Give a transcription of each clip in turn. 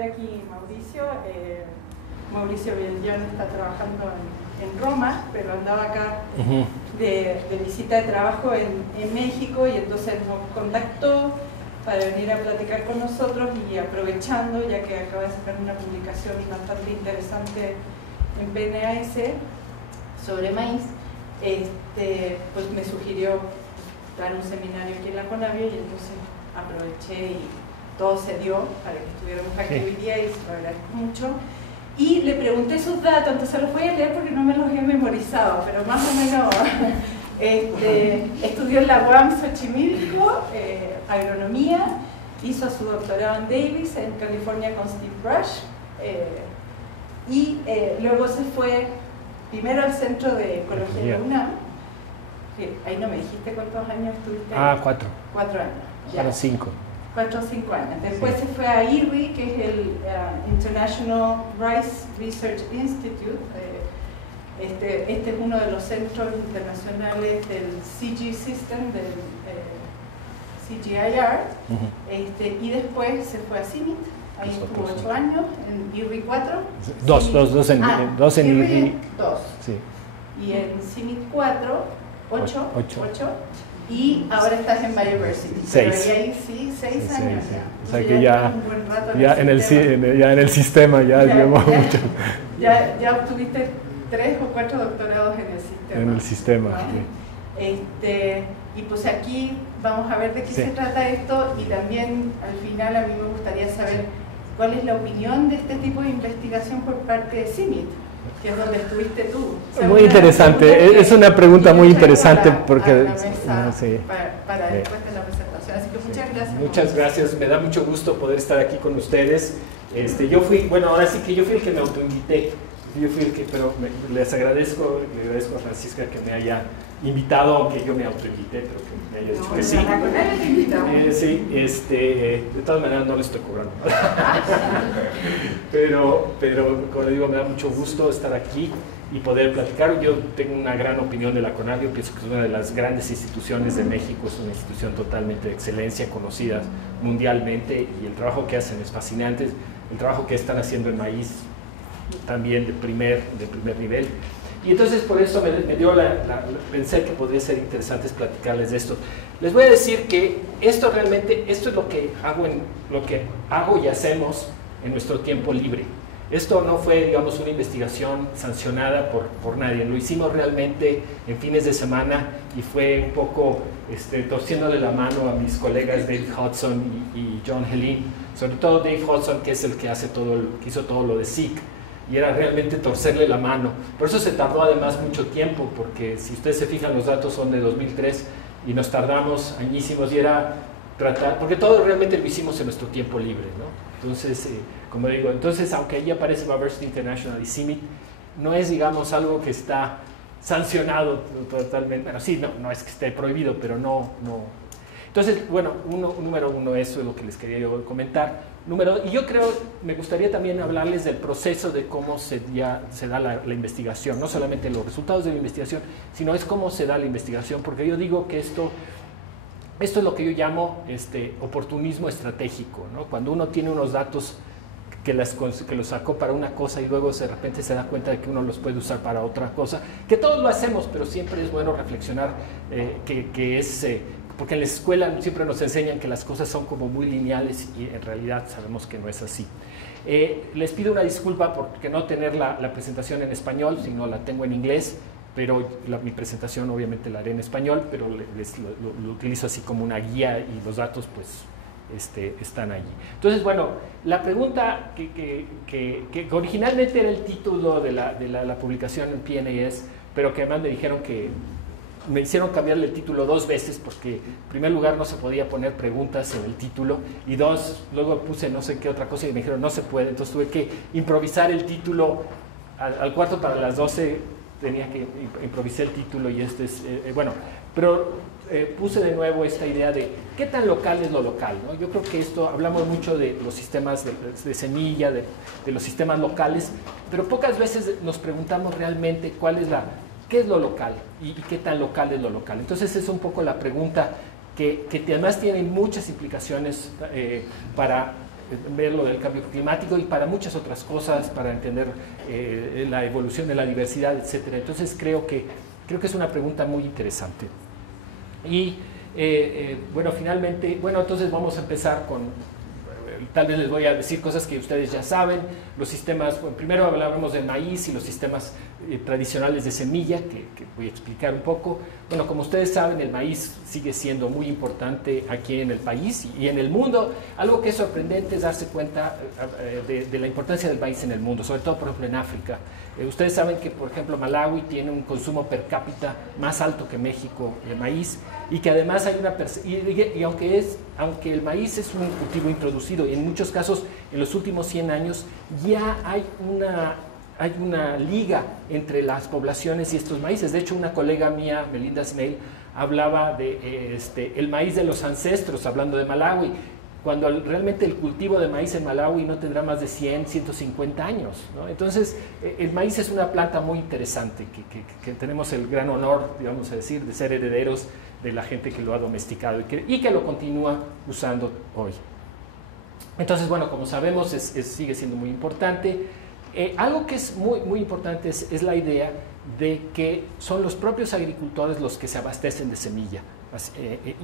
ver aquí Mauricio. Mauricio Villón está trabajando en Roma, pero andaba acá de visita de trabajo en México, y entonces nos contactó para venir a platicar con nosotros, y aprovechando, ya que acaba de sacar una publicación bastante interesante en PNAS sobre maíz, pues me sugirió dar un seminario aquí en la Conavio, y entonces aproveché y todo se dio para que estuviéramos aquí hoy día, y se lo agradezco mucho. Y le pregunté sus datos, entonces los voy a leer porque no me los he memorizado, pero más o menos estudió en la UAM Xochimilco, agronomía, hizo su doctorado en Davis, en California, con Steve Rush, y luego se fue primero al Centro de Ecología de la UNAM, que ahí no me dijiste cuántos años estuviste. 4. 4 años. Ya. Para 5. 4 o 5 años. Después se fue a IRRI, que es el International Rice Research Institute. Este es uno de los centros internacionales del CG System, del CGIR. Y después se fue a CIMIT. Ahí estuvo 8 años, en IRRI 4. Dos en IRRI. 2. Sí. Y en CIMIT 4, 8. Y ahora estás en Bioversity. 6. Pero ahí sí, 6 años ya. O sea que ya un buen rato en el sistema llevo mucho. Ya obtuviste 3 o 4 doctorados en el sistema. En el sistema. ¿No? Y pues aquí vamos a ver de qué se trata esto, y también al final a mí me gustaría saber cuál es la opinión de este tipo de investigación por parte de CIMIT, que es donde estuviste tú. Muy interesante, es una pregunta muy interesante porque... para después de la presentación, así que muchas gracias. Muchas gracias, me da mucho gusto poder estar aquí con ustedes. Ahora sí que yo fui el que me autoinvité, pero les agradezco, le agradezco a Francisca que me haya invitado, aunque yo me autoinvité, pero que me haya dicho que sí. De todas maneras no le estoy cobrando. pero como le digo, me da mucho gusto estar aquí y poder platicar. Yo tengo una gran opinión de la Conavio, pienso que es una de las grandes instituciones de México, es una institución totalmente de excelencia, conocida mundialmente, y el trabajo que hacen es fascinante, el trabajo que están haciendo en maíz también de primer nivel. Y entonces por eso pensé que podría ser interesante platicarles de esto. Les voy a decir que esto es lo que hago y hacemos en nuestro tiempo libre. Esto no fue, digamos, una investigación sancionada por nadie. Lo hicimos realmente en fines de semana, y fue un poco torciéndole la mano a mis colegas Dave Hudson y John Helin, sobre todo Dave Hudson, que es el que hizo todo lo de SIC. Y era realmente torcerle la mano. Por eso se tardó además mucho tiempo, porque si ustedes se fijan, los datos son de 2003 y nos tardamos añísimos, y era tratar, porque todo realmente lo hicimos en nuestro tiempo libre, ¿no? Entonces, como digo, aunque ahí aparece Bioversity International y CIMIT, no es, digamos, algo que está sancionado totalmente. Bueno, sí, no es que esté prohibido, pero no. Entonces, bueno, número uno, eso es lo que les quería yo comentar. Y yo creo, me gustaría también hablarles del proceso de cómo se da la investigación, no solamente los resultados de la investigación, sino es cómo se da la investigación, porque yo digo que esto es lo que yo llamo oportunismo estratégico, ¿no? Cuando uno tiene unos datos que los sacó para una cosa y luego de repente se da cuenta de que uno los puede usar para otra cosa, que todos lo hacemos, pero siempre es bueno reflexionar porque en la escuela siempre nos enseñan que las cosas son como muy lineales, y en realidad sabemos que no es así. Les pido una disculpa por no tener la presentación en español, sino la tengo en inglés, pero mi presentación obviamente la haré en español, pero lo utilizo así como una guía, y los datos pues están allí. Entonces, bueno, la pregunta que originalmente era el título de la publicación en PNAS, pero que además me dijeron que me hicieron cambiarle el título 2 veces, porque en primer lugar no se podía poner preguntas en el título, y luego puse no sé qué otra cosa y me dijeron no se puede, entonces tuve que improvisar el título al cuarto para las 12, tenía que improvisar el título, y puse de nuevo esta idea de qué tan local es lo local, ¿no? Yo creo que hablamos mucho de los sistemas de semilla, de los sistemas locales, pero pocas veces nos preguntamos realmente qué es lo local y qué tan local es lo local. Entonces es un poco la pregunta que además tiene muchas implicaciones para lo del cambio climático y para muchas otras cosas, para entender la evolución de la diversidad, etcétera. Entonces creo que es una pregunta muy interesante. Y bueno, finalmente, bueno, entonces vamos a empezar con, tal vez les voy a decir cosas que ustedes ya saben, los sistemas, bueno, primero hablaremos del maíz y los sistemas tradicionales de semilla, que voy a explicar un poco. Bueno, como ustedes saben, el maíz sigue siendo muy importante aquí en el país y en el mundo. Algo que es sorprendente es darse cuenta de la importancia del maíz en el mundo, sobre todo, por ejemplo, en África. Ustedes saben que, por ejemplo, Malawi tiene un consumo per cápita más alto que México de maíz y que además hay una... Y aunque el maíz es un cultivo introducido y en muchos casos en los últimos 100 años ya hay una liga entre las poblaciones y estos maíces. De hecho, una colega mía, Melinda Smail, hablaba de el maíz de los ancestros, hablando de Malawi, cuando realmente el cultivo de maíz en Malawi no tendrá más de 100, 150 años, ¿no? Entonces, el maíz es una planta muy interesante, que tenemos el gran honor, digamos a decir, de ser herederos de la gente que lo ha domesticado y que lo continúa usando hoy. Entonces, bueno, como sabemos, sigue siendo muy importante. Algo que es muy importante es la idea de que son los propios agricultores los que se abastecen de semilla.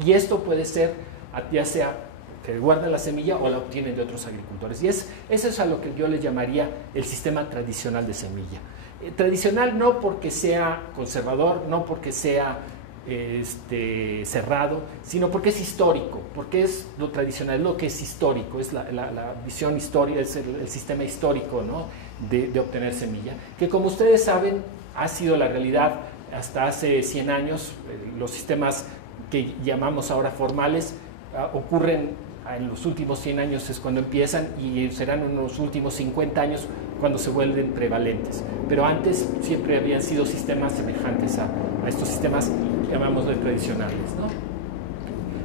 Y esto puede ser, ya sea que guardan la semilla o la obtienen de otros agricultores. Y eso es a lo que yo le llamaría el sistema tradicional de semilla. Tradicional no porque sea conservador, no porque sea cerrado, sino porque es histórico, porque es lo tradicional, lo que es histórico, es la visión histórica, es el sistema histórico, ¿no?, de obtener semilla, que como ustedes saben ha sido la realidad hasta hace 100 años. Los sistemas que llamamos ahora formales ocurren en los últimos 100 años, es cuando empiezan, y serán en los últimos 50 años cuando se vuelven prevalentes. Pero antes siempre habían sido sistemas semejantes a estos sistemas, llamámoslo tradicionales, ¿no?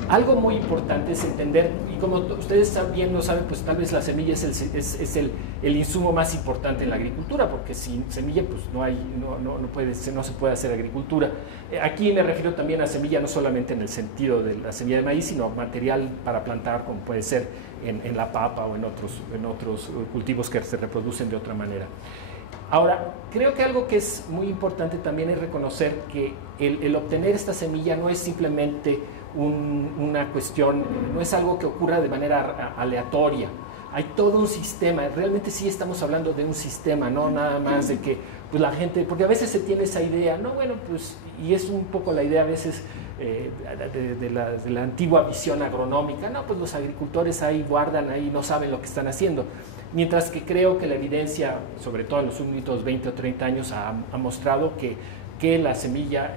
Algo muy importante es entender, y como ustedes bien lo saben, pues tal vez la semilla es el insumo más importante en la agricultura, porque sin semilla pues no se puede hacer agricultura. Aquí me refiero también a semilla no solamente en el sentido de la semilla de maíz, sino material para plantar, como puede ser en la papa o en otros cultivos que se reproducen de otra manera. Ahora, creo que algo que es muy importante también es reconocer que el obtener esta semilla no es simplemente una cuestión, no es algo que ocurra de manera aleatoria. Hay todo un sistema, realmente sí estamos hablando de un sistema, no nada más de que pues la gente, porque a veces se tiene esa idea, no, bueno, pues, y es un poco la idea a veces de la antigua visión agronómica, no, pues los agricultores ahí guardan, ahí no saben lo que están haciendo. Mientras que creo que la evidencia, sobre todo en los últimos 20 o 30 años, ha mostrado que la semilla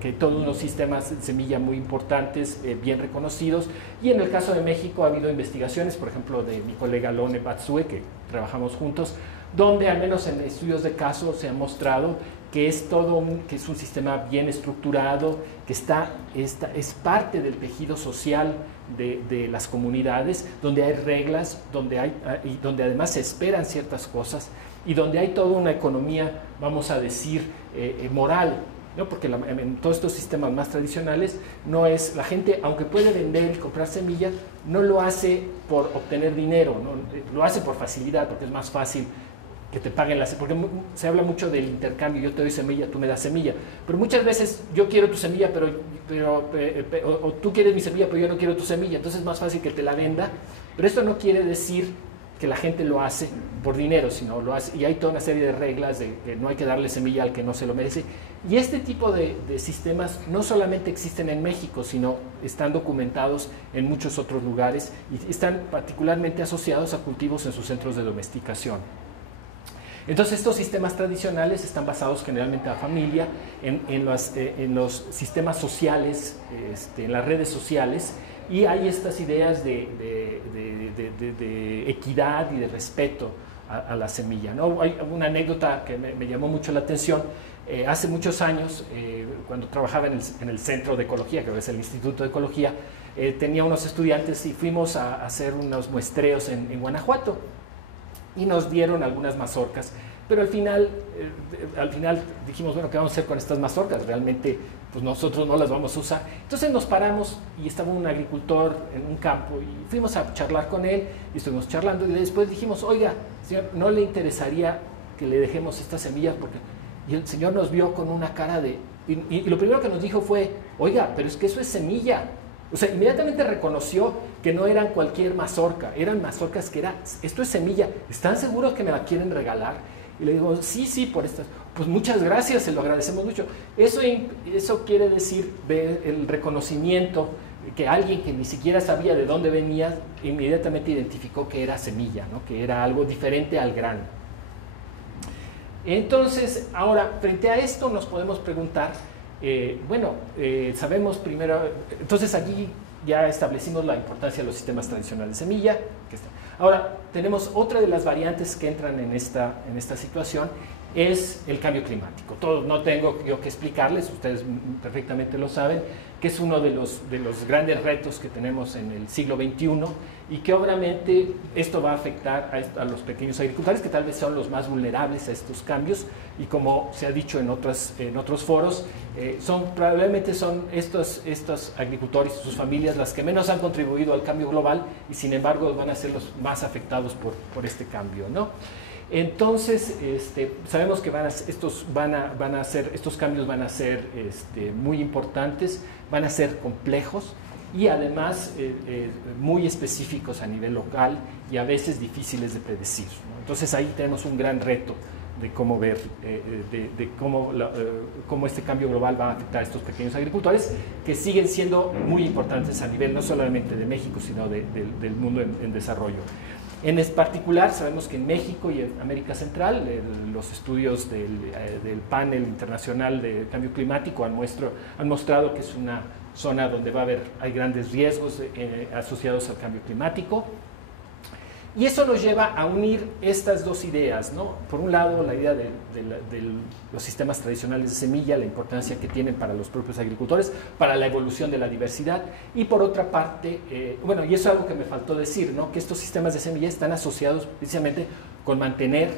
que todos los sistemas de semilla muy importantes, bien reconocidos, y en el caso de México ha habido investigaciones, por ejemplo, de mi colega Lone Batsue, que trabajamos juntos, donde al menos en estudios de caso se ha mostrado que es un sistema bien estructurado, que es parte del tejido social de las comunidades, donde hay reglas, donde además se esperan ciertas cosas y donde hay toda una economía, vamos a decir, moral, ¿no? Porque en todos estos sistemas más tradicionales la gente, aunque puede vender y comprar semilla, no lo hace por obtener dinero, ¿no? Lo hace por facilidad, porque es más fácil que te paguen porque se habla mucho del intercambio, yo te doy semilla, tú me das semilla, pero muchas veces yo quiero tu semilla, o tú quieres mi semilla, pero yo no quiero tu semilla, entonces es más fácil que te la venda. Pero esto no quiere decir que la gente lo hace por dinero, sino lo hace, y hay toda una serie de reglas de que no hay que darle semilla al que no se lo merece. Y este tipo de sistemas no solamente existen en México, sino están documentados en muchos otros lugares y están particularmente asociados a cultivos en sus centros de domesticación. Entonces estos sistemas tradicionales están basados generalmente en la familia, en los sistemas sociales, en las redes sociales, y hay estas ideas de equidad y de respeto a la semilla, ¿no? Hay una anécdota que me llamó mucho la atención. Hace muchos años, cuando trabajaba en el Centro de Ecología, que es el Instituto de Ecología, tenía unos estudiantes y fuimos a hacer unos muestreos en Guanajuato. y nos dieron algunas mazorcas, pero al final dijimos, bueno, ¿qué vamos a hacer con estas mazorcas? Realmente pues nosotros no las vamos a usar. Entonces nos paramos y estaba un agricultor en un campo y fuimos a charlar con él y estuvimos charlando y después dijimos, oiga, señor, ¿no le interesaría que le dejemos estas semillas? Y el señor nos vio con una cara de... Y lo primero que nos dijo fue, oiga, pero es que eso es semilla. O sea, inmediatamente reconoció que no eran cualquier mazorca, eran mazorcas que esto es semilla. ¿Están seguros que me la quieren regalar? Y le digo, sí, por estas. Pues muchas gracias, se lo agradecemos mucho. Eso quiere decir el reconocimiento, que alguien que ni siquiera sabía de dónde venía, inmediatamente identificó que era semilla, ¿no? Que era algo diferente al grano. Entonces, ahora, frente a esto nos podemos preguntar, sabemos primero, entonces allí ya establecimos la importancia de los sistemas tradicionales de semilla. Ahora, tenemos otra de las variantes que entran en esta situación, es el cambio climático. No tengo yo que explicarles, ustedes perfectamente lo saben, que es uno de los grandes retos que tenemos en el siglo XXI y que obviamente esto va a afectar a los pequeños agricultores, que tal vez son los más vulnerables a estos cambios, y como se ha dicho en otros foros, probablemente son estos agricultores y sus familias las que menos han contribuido al cambio global y sin embargo van a ser los más afectados por este cambio, ¿no? Entonces, sabemos que estos cambios van a ser muy importantes, van a ser complejos y además muy específicos a nivel local y a veces difíciles de predecir, ¿no? Entonces ahí tenemos un gran reto de cómo ver, cómo este cambio global va a afectar a estos pequeños agricultores que siguen siendo muy importantes a nivel no solamente de México, sino del mundo en desarrollo. En particular, sabemos que en México y en América Central, los estudios del panel internacional de cambio climático han mostrado que es una zona donde hay grandes riesgos asociados al cambio climático. Y eso nos lleva a unir estas dos ideas, ¿no? Por un lado, la idea de los sistemas tradicionales de semilla, la importancia que tienen para los propios agricultores, para la evolución de la diversidad, y por otra parte, y eso es algo que me faltó decir, ¿no? Que estos sistemas de semilla están asociados precisamente con mantener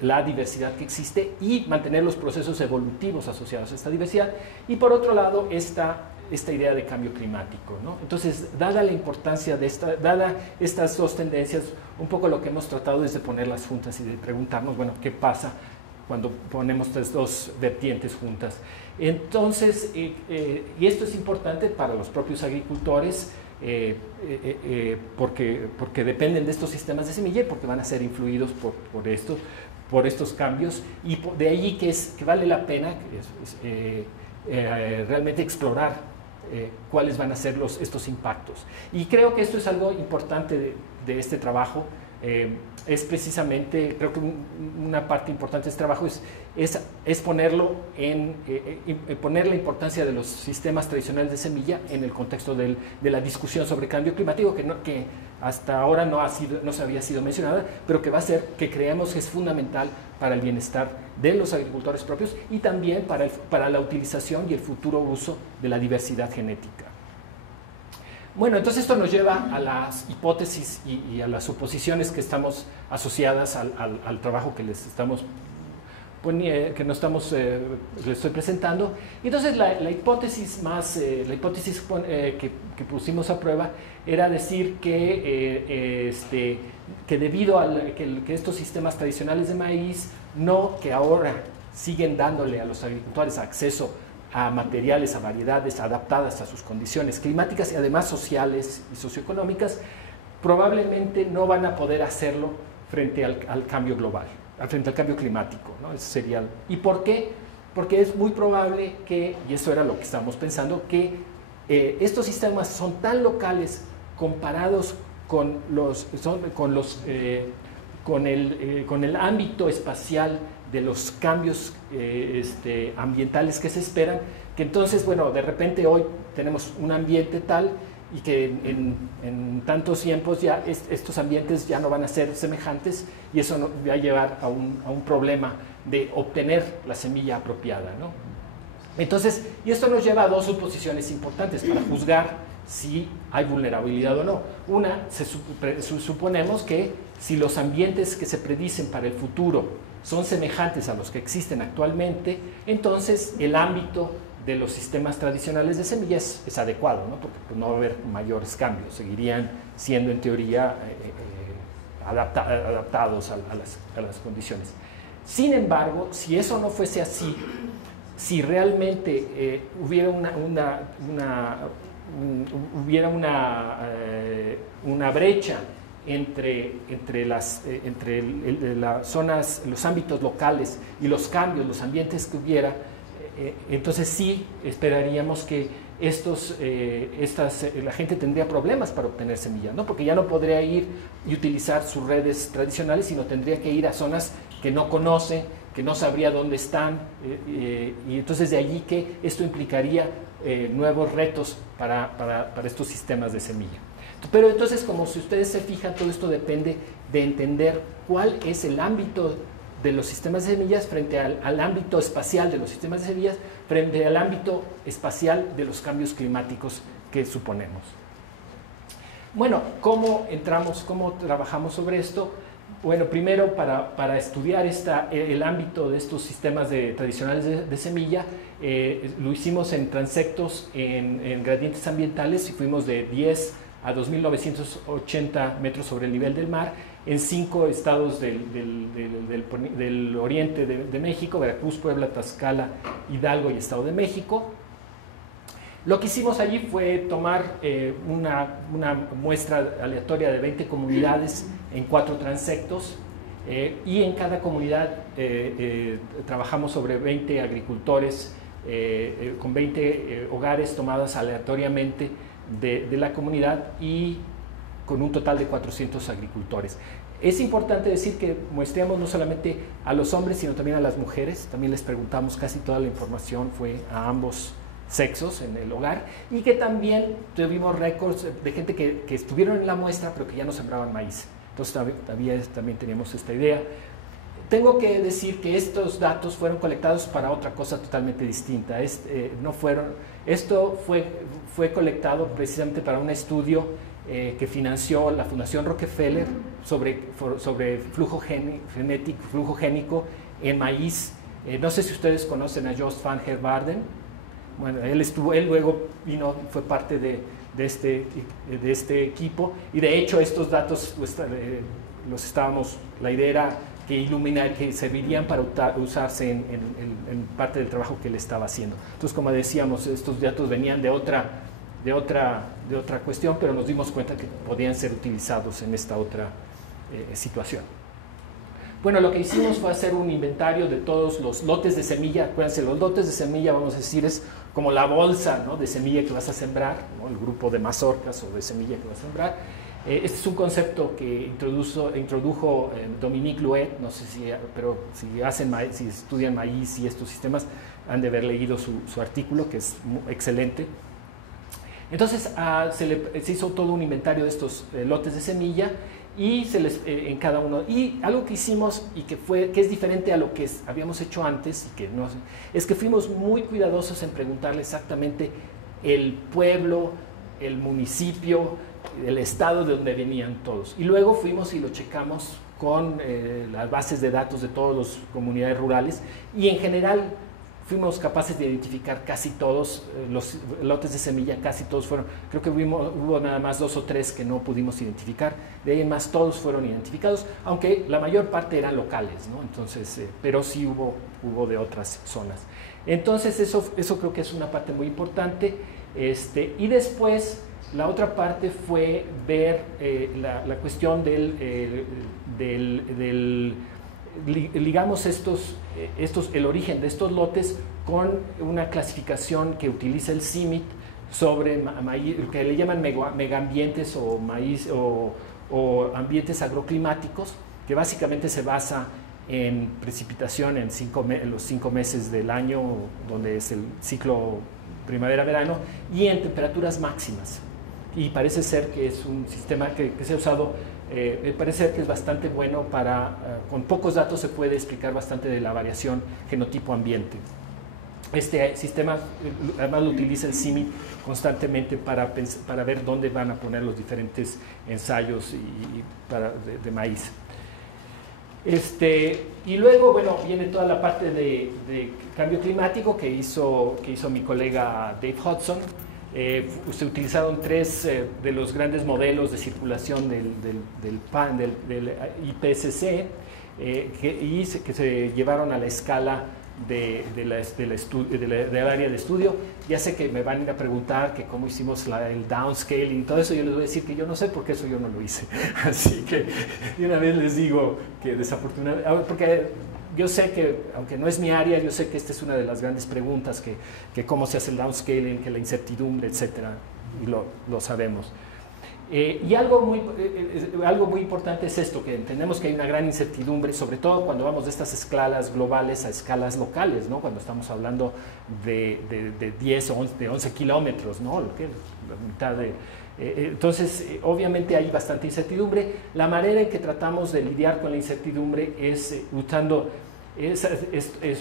la diversidad que existe y mantener los procesos evolutivos asociados a esta diversidad, y por otro lado, esta idea de cambio climático, ¿no? Entonces, dada la importancia dada estas dos tendencias, un poco lo que hemos tratado es de ponerlas juntas y de preguntarnos, bueno, ¿qué pasa cuando ponemos estas dos vertientes juntas? Entonces, y esto es importante para los propios agricultores, porque dependen de estos sistemas de semilla y porque van a ser influidos por estos cambios, y de ahí que vale la pena realmente explorar cuáles van a ser estos impactos. Y creo que esto es algo importante de este trabajo. Es precisamente, creo que una parte importante de este trabajo es poner la importancia de los sistemas tradicionales de semilla en el contexto de la discusión sobre cambio climático, que hasta ahora no se había sido mencionada, pero que creemos que es fundamental para el bienestar de los agricultores propios y también para la utilización y el futuro uso de la diversidad genética. Bueno, entonces esto nos lleva a las hipótesis y a las suposiciones que estamos asociadas al trabajo que les estoy presentando. Y entonces la hipótesis que pusimos a prueba era decir que debido a que estos sistemas tradicionales de maíz, que ahora siguen dándole a los agricultores acceso a materiales, a variedades adaptadas a sus condiciones climáticas y además sociales y socioeconómicas, probablemente no van a poder hacerlo frente al cambio global, frente al cambio climático, ¿no? Eso sería. ¿Y por qué? Porque es muy probable y eso era lo que estábamos pensando, que estos sistemas son tan locales comparados con el ámbito espacial de los cambios ambientales que se esperan, que entonces, bueno, de repente hoy tenemos un ambiente tal y que en tantos tiempos ya estos ambientes ya no van a ser semejantes y eso va a llevar a un problema de obtener la semilla apropiada, ¿no? Entonces, y esto nos lleva a dos suposiciones importantes para juzgar si hay vulnerabilidad o no. Una, suponemos que si los ambientes que se predicen para el futuro son semejantes a los que existen actualmente, entonces el ámbito de los sistemas tradicionales de semillas es adecuado, ¿no? Porque pues, no va a haber mayores cambios, seguirían siendo en teoría adaptados a las condiciones. Sin embargo, si eso no fuese así, si realmente hubiera una brecha entre las zonas, los ámbitos locales y los cambios, los ambientes que hubiera, entonces sí esperaríamos que la gente tendría problemas para obtener semillas, ¿no? Porque ya no podría ir y utilizar sus redes tradicionales, sino tendría que ir a zonas que no conoce, que no sabría dónde están, y entonces de allí que esto implicaría nuevos retos para estos sistemas de semilla. Pero entonces, como si ustedes se fijan, todo esto depende de entender cuál es el ámbito de los sistemas de semillas frente al ámbito espacial de los sistemas de semillas, frente al ámbito espacial de los cambios climáticos que suponemos. Bueno, ¿cómo trabajamos sobre esto? Bueno, primero para estudiar el ámbito de estos sistemas tradicionales de semilla, lo hicimos en transectos en gradientes ambientales y fuimos de 10 a 2.980 metros sobre el nivel del mar en 5 estados del oriente de México: Veracruz, Puebla, Tlaxcala, Hidalgo y Estado de México. Lo que hicimos allí fue tomar una muestra aleatoria de 20 comunidades en 4 transectos, y en cada comunidad trabajamos sobre 20 agricultores con 20 hogares tomados aleatoriamente de la comunidad y con un total de 400 agricultores. Es importante decir que muestreamos no solamente a los hombres, sino también a las mujeres. También les preguntamos, casi toda la información fue a ambos sexos en el hogar, y que también tuvimos récords de gente que estuvieron en la muestra pero que ya no sembraban maíz. Entonces también teníamos esta idea. Tengo que decir que estos datos fueron colectados para otra cosa totalmente distinta. Esto fue colectado precisamente para un estudio que financió la Fundación Rockefeller sobre flujo génico en maíz. No sé si ustedes conocen a Jost van Herwaarden. Bueno, él luego fue parte de este equipo, y de hecho estos datos la idea era que servirían para usarse en parte del trabajo que él estaba haciendo. Entonces, como decíamos, estos datos venían de otra cuestión, pero nos dimos cuenta que podían ser utilizados en esta otra situación. Bueno, lo que hicimos fue hacer un inventario de todos los lotes de semilla. Acuérdense, los lotes de semilla, vamos a decir, es como la bolsa, ¿no?, de semilla que vas a sembrar, ¿no?, el grupo de mazorcas o de semilla que vas a sembrar. Este es un concepto que introdujo Dominique Louet. No sé pero si estudian maíz y estos sistemas, han de haber leído su artículo, que es excelente. Entonces se hizo todo un inventario de estos lotes de semilla, y en cada uno, y algo que hicimos y que es diferente a lo que habíamos hecho antes, es que fuimos muy cuidadosos en preguntarle exactamente el pueblo, el municipio, el estado de donde venían todos, y luego fuimos y lo checamos con las bases de datos de todas las comunidades rurales, y en general fuimos capaces de identificar casi todos los lotes de semilla. Casi todos fueron, creo que hubo nada más 2 o 3 que no pudimos identificar. De ahí en más todos fueron identificados, aunque la mayor parte eran locales, ¿no? Entonces, pero sí hubo de otras zonas. Entonces eso creo que es una parte muy importante. Y después la otra parte fue ver la cuestión ligamos el origen de estos lotes con una clasificación que utiliza el CIMMYT sobre maíz, que le llaman megaambientes o maíz o ambientes agroclimáticos, que básicamente se basa en precipitación en los 5 meses del año, donde es el ciclo primavera-verano, y en temperaturas máximas. Y parece ser que es un sistema que se ha usado. Parece ser que es bastante bueno con pocos datos se puede explicar bastante de la variación genotipo-ambiente. Este sistema además lo utiliza el CIMIC constantemente para ver dónde van a poner los diferentes ensayos de maíz. Y luego, bueno, viene toda la parte de cambio climático que hizo mi colega Dave Hudson. Se utilizaron 3 de los grandes modelos de circulación del IPCC que se llevaron a la escala del área de estudio. Ya sé que me van a ir a preguntar que cómo hicimos el downscaling y todo eso. Yo les voy a decir que yo no sé por qué eso yo no lo hice. Así que de una vez les digo que desafortunadamente, porque yo sé que, aunque no es mi área, yo sé que esta es una de las grandes preguntas, que cómo se hace el downscaling, que la incertidumbre, etcétera, y lo sabemos. Y algo muy importante es esto, que entendemos que hay una gran incertidumbre, sobre todo cuando vamos de estas escalas globales a escalas locales, ¿no? Cuando estamos hablando de 10 o 11 kilómetros, ¿no? Lo que es la mitad de... entonces, obviamente hay bastante incertidumbre. La manera en que tratamos de lidiar con la incertidumbre es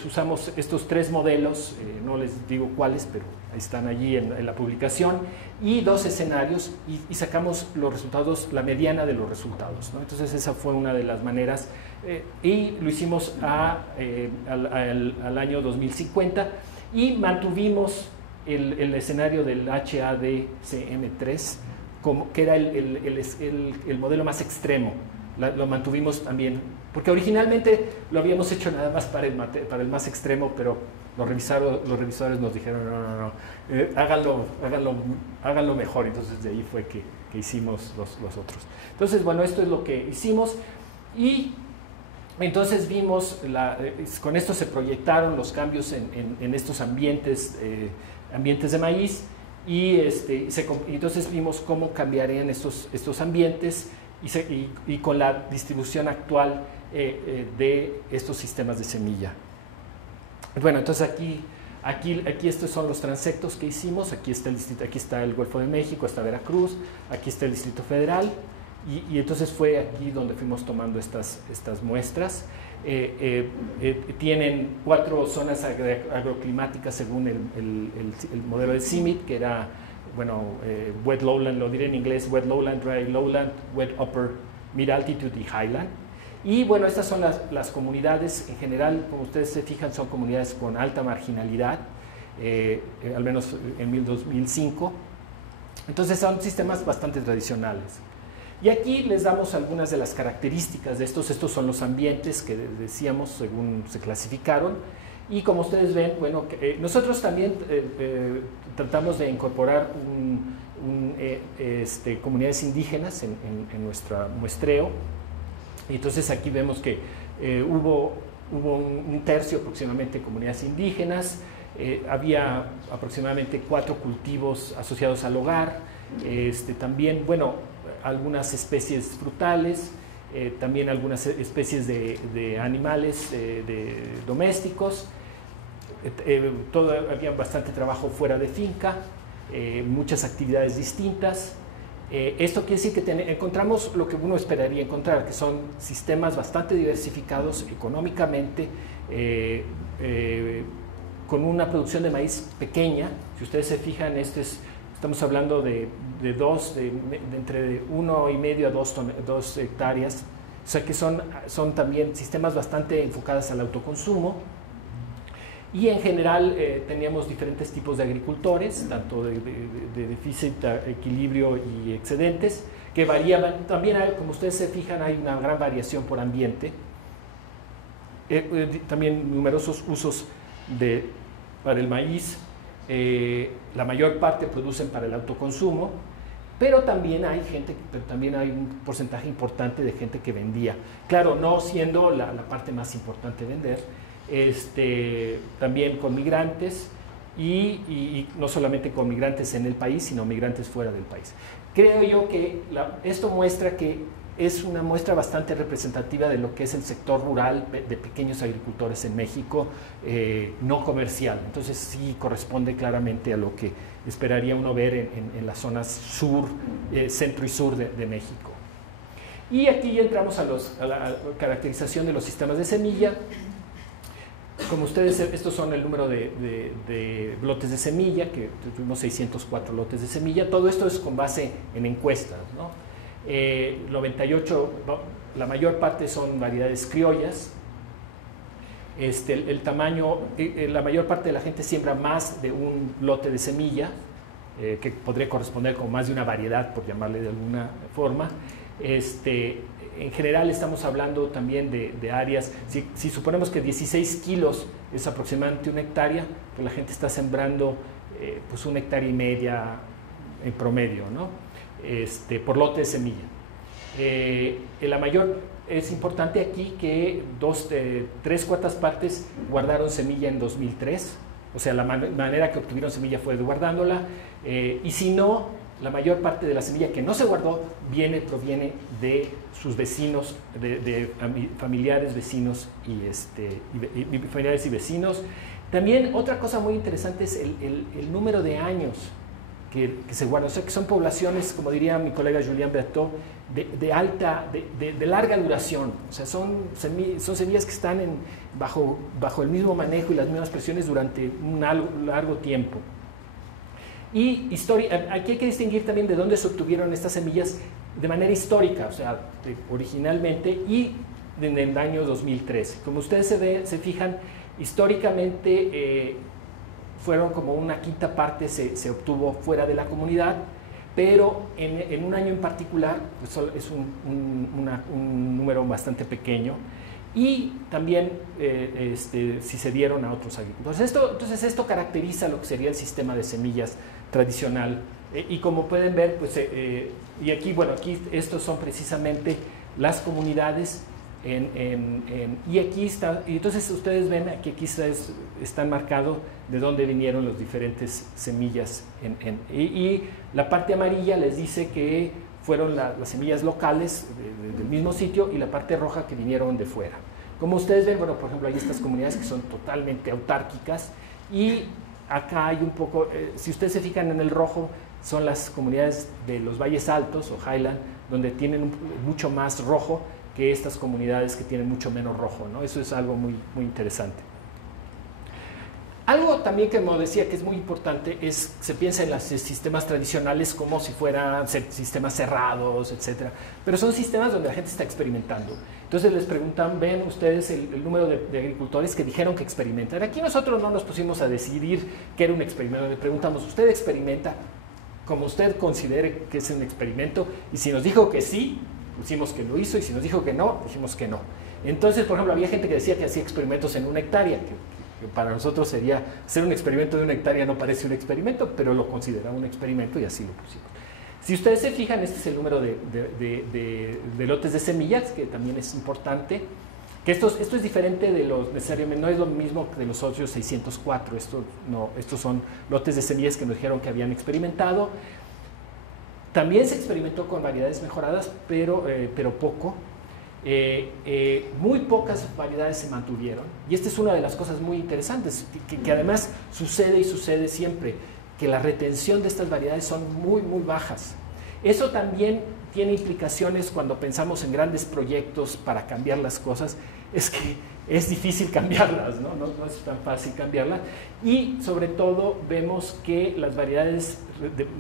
usamos estos 3 modelos, no les digo cuáles, pero están allí en la publicación, y 2 escenarios, y sacamos los resultados, la mediana de los resultados, ¿no? Entonces esa fue una de las maneras, y lo hicimos al año 2050, y mantuvimos el escenario del HADCM3, que era el modelo más extremo. Lo mantuvimos también, porque originalmente lo habíamos hecho nada más para el más extremo, pero los revisores nos dijeron no, háganlo mejor. Entonces de ahí fue que hicimos los otros. Entonces, bueno, esto es lo que hicimos, y entonces vimos, con esto se proyectaron los cambios en estos ambientes de maíz, y entonces vimos cómo cambiarían estos ambientes y con la distribución actual de estos sistemas de semilla. Bueno, entonces aquí estos son los transectos que hicimos. Aquí está el Golfo de México, está Veracruz, aquí está el Distrito Federal, y entonces fue aquí donde fuimos tomando estas muestras. Tienen 4 zonas agroclimáticas según el modelo de CIMIC, que era, bueno, wet lowland, lo diré en inglés, wet lowland, dry lowland, wet upper, mid altitude y highland. Y bueno, estas son las comunidades en general. Como ustedes se fijan, son comunidades con alta marginalidad, al menos en 2005. Entonces son sistemas bastante tradicionales. Y aquí les damos algunas de las características de estos. Estos son los ambientes que decíamos según se clasificaron. Y como ustedes ven, bueno, nosotros también tratamos de incorporar comunidades indígenas en nuestro muestreo. Y entonces aquí vemos que hubo un tercio aproximadamente de comunidades indígenas, había aproximadamente 4 cultivos asociados al hogar, también, bueno, algunas especies frutales, también algunas especies de animales domésticos, había bastante trabajo fuera de finca, muchas actividades distintas. Esto quiere decir que encontramos lo que uno esperaría encontrar, que son sistemas bastante diversificados económicamente, con una producción de maíz pequeña. Si ustedes se fijan, estamos hablando de entre 1,5 a 2 hectáreas, o sea que son también sistemas bastante enfocados al autoconsumo. Y en general teníamos diferentes tipos de agricultores, tanto de déficit, equilibrio y excedentes, que variaban. También, como ustedes se fijan, hay una gran variación por ambiente. También numerosos usos para el maíz. La mayor parte producen para el autoconsumo, pero también hay un porcentaje importante de gente que vendía. Claro, no siendo la parte más importante vender. También con migrantes y no solamente con migrantes en el país, sino migrantes fuera del país. Creo yo que esto muestra que es una muestra bastante representativa de lo que es el sector rural de pequeños agricultores en México, no comercial. Entonces sí corresponde claramente a lo que esperaría uno ver en las zonas sur, centro y sur de México. Y aquí ya entramos a la caracterización de los sistemas de semilla. como ustedes, estos son el número de lotes de semilla, que tuvimos 604 lotes de semilla. Todo esto es con base en encuestas, ¿no? 98, la mayor parte son variedades criollas. El tamaño, la mayor parte de la gente siembra más de un lote de semilla, que podría corresponder con más de una variedad, por llamarle de alguna forma. En general estamos hablando también de áreas, si suponemos que 16 kilos es aproximadamente una hectárea, pues la gente está sembrando pues 1,5 hectáreas en promedio, ¿no? Por lote de semilla. La mayor, es importante aquí que 3/4 partes guardaron semilla en 2003, o sea, la manera que obtuvieron semilla fue guardándola, y si no, la mayor parte de la semilla que no se guardó proviene de sus vecinos, de familiares, vecinos y familiares y vecinos. También otra cosa muy interesante es el número de años que se guardan, o sea, que son poblaciones, como diría mi colega Julien Berthaud, de larga duración, o sea, son semillas que están bajo el mismo manejo y las mismas presiones durante un largo tiempo. Y aquí hay que distinguir también de dónde se obtuvieron estas semillas de manera histórica, o sea, originalmente, y en el año 2013. Como ustedes se fijan, históricamente fueron como 1/5 parte se obtuvo fuera de la comunidad, pero en un año en particular pues es un número bastante pequeño. Y también si se dieron a otros agricultores. Entonces esto caracteriza lo que sería el sistema de semillas tradicional. Y como pueden ver, pues, y aquí estos son precisamente las comunidades. Y aquí está, y entonces ustedes ven aquí están marcados de dónde vinieron las diferentes semillas. Y la parte amarilla les dice que fueron las semillas locales del mismo sitio, y la parte roja que vinieron de fuera. Como ustedes ven, bueno, por ejemplo, hay estas comunidades que son totalmente autárquicas, y acá hay un poco, si ustedes se fijan en el rojo, son las comunidades de los valles altos o highland, donde tienen mucho más rojo que estas comunidades que tienen mucho menos rojo, ¿no? Eso es algo muy, muy interesante. Algo también que me decía que es muy importante es, se piensa en los sistemas tradicionales como si fueran sistemas cerrados, etcétera, pero son sistemas donde la gente está experimentando. Entonces les preguntan, ven ustedes el número de agricultores que dijeron que experimentan. Aquí nosotros no nos pusimos a decidir qué era un experimento, le preguntamos, ¿usted experimenta como usted considere que es un experimento? Y si nos dijo que sí, pusimos que lo hizo, y si nos dijo que no, dijimos que no. Entonces, por ejemplo, había gente que decía que hacía experimentos en 1 hectárea, que para nosotros sería hacer un experimento de 1 hectárea, no parece un experimento, pero lo consideraba un experimento y así lo pusimos. Si ustedes se fijan, este es el número de lotes de semillas, que también es importante, que esto es diferente de los, necesariamente, no es lo mismo que de los otros 604, estos son lotes de semillas que nos dijeron que habían experimentado. También se experimentó con variedades mejoradas, pero poco. Muy pocas variedades se mantuvieron, y esta es una de las cosas muy interesantes, que además sucede siempre, que la retención de estas variedades son muy, muy bajas. Eso también tiene implicaciones cuando pensamos en grandes proyectos para cambiar las cosas, es que es difícil cambiarlas, ¿no? No es tan fácil cambiarlas, y sobre todo vemos que las variedades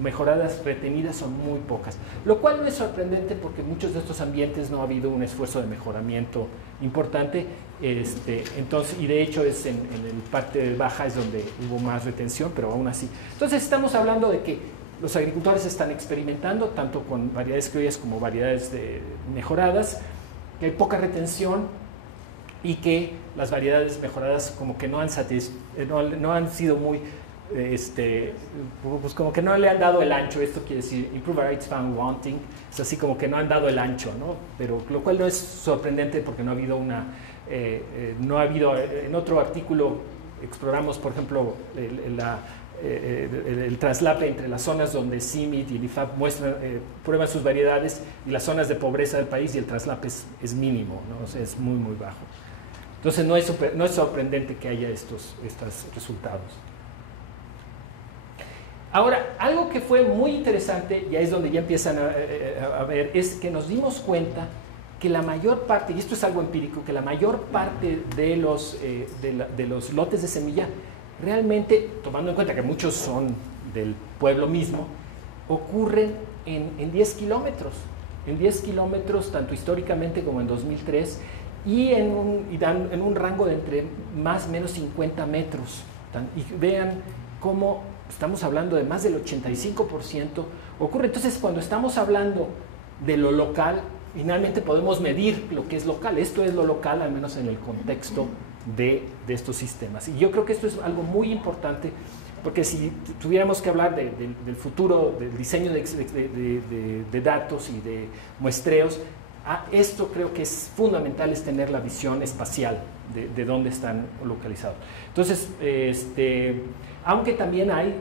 mejoradas retenidas son muy pocas, lo cual no es sorprendente porque en muchos de estos ambientes no ha habido un esfuerzo de mejoramiento importante, entonces, y de hecho es en el parte baja es donde hubo más retención, pero aún así. Entonces estamos hablando de que los agricultores están experimentando tanto con variedades criollas como variedades mejoradas, que hay poca retención, y que las variedades mejoradas como que no han sido muy, pues como que no le han dado el ancho. Esto quiere decir improved variety found wanting, es así como que no han dado el ancho, ¿no? Pero lo cual no es sorprendente porque no ha habido en otro artículo exploramos, por ejemplo, el traslape entre las zonas donde CIMMYT y el IFAP prueban sus variedades y las zonas de pobreza del país, y el traslape es mínimo, ¿no? O sea, es muy, muy bajo. Entonces no es sorprendente que haya estos resultados. Ahora, algo que fue muy interesante, y ahí es donde ya empiezan a ver, es que nos dimos cuenta que la mayor parte, y esto es algo empírico, que la mayor parte de los lotes de semilla, realmente, tomando en cuenta que muchos son del pueblo mismo, ocurren en 10 kilómetros. En 10 kilómetros, tanto históricamente como en 2003, y en un rango de entre más o menos 50 metros. Y vean cómo estamos hablando de más del 85% ocurre. Entonces, cuando estamos hablando de lo local, finalmente podemos medir lo que es local. Esto es lo local, al menos en el contexto de estos sistemas. Y yo creo que esto es algo muy importante, porque si tuviéramos que hablar del futuro, del diseño de datos y de muestreos, esto creo que es fundamental, es tener la visión espacial de dónde están localizados. Entonces, aunque también hay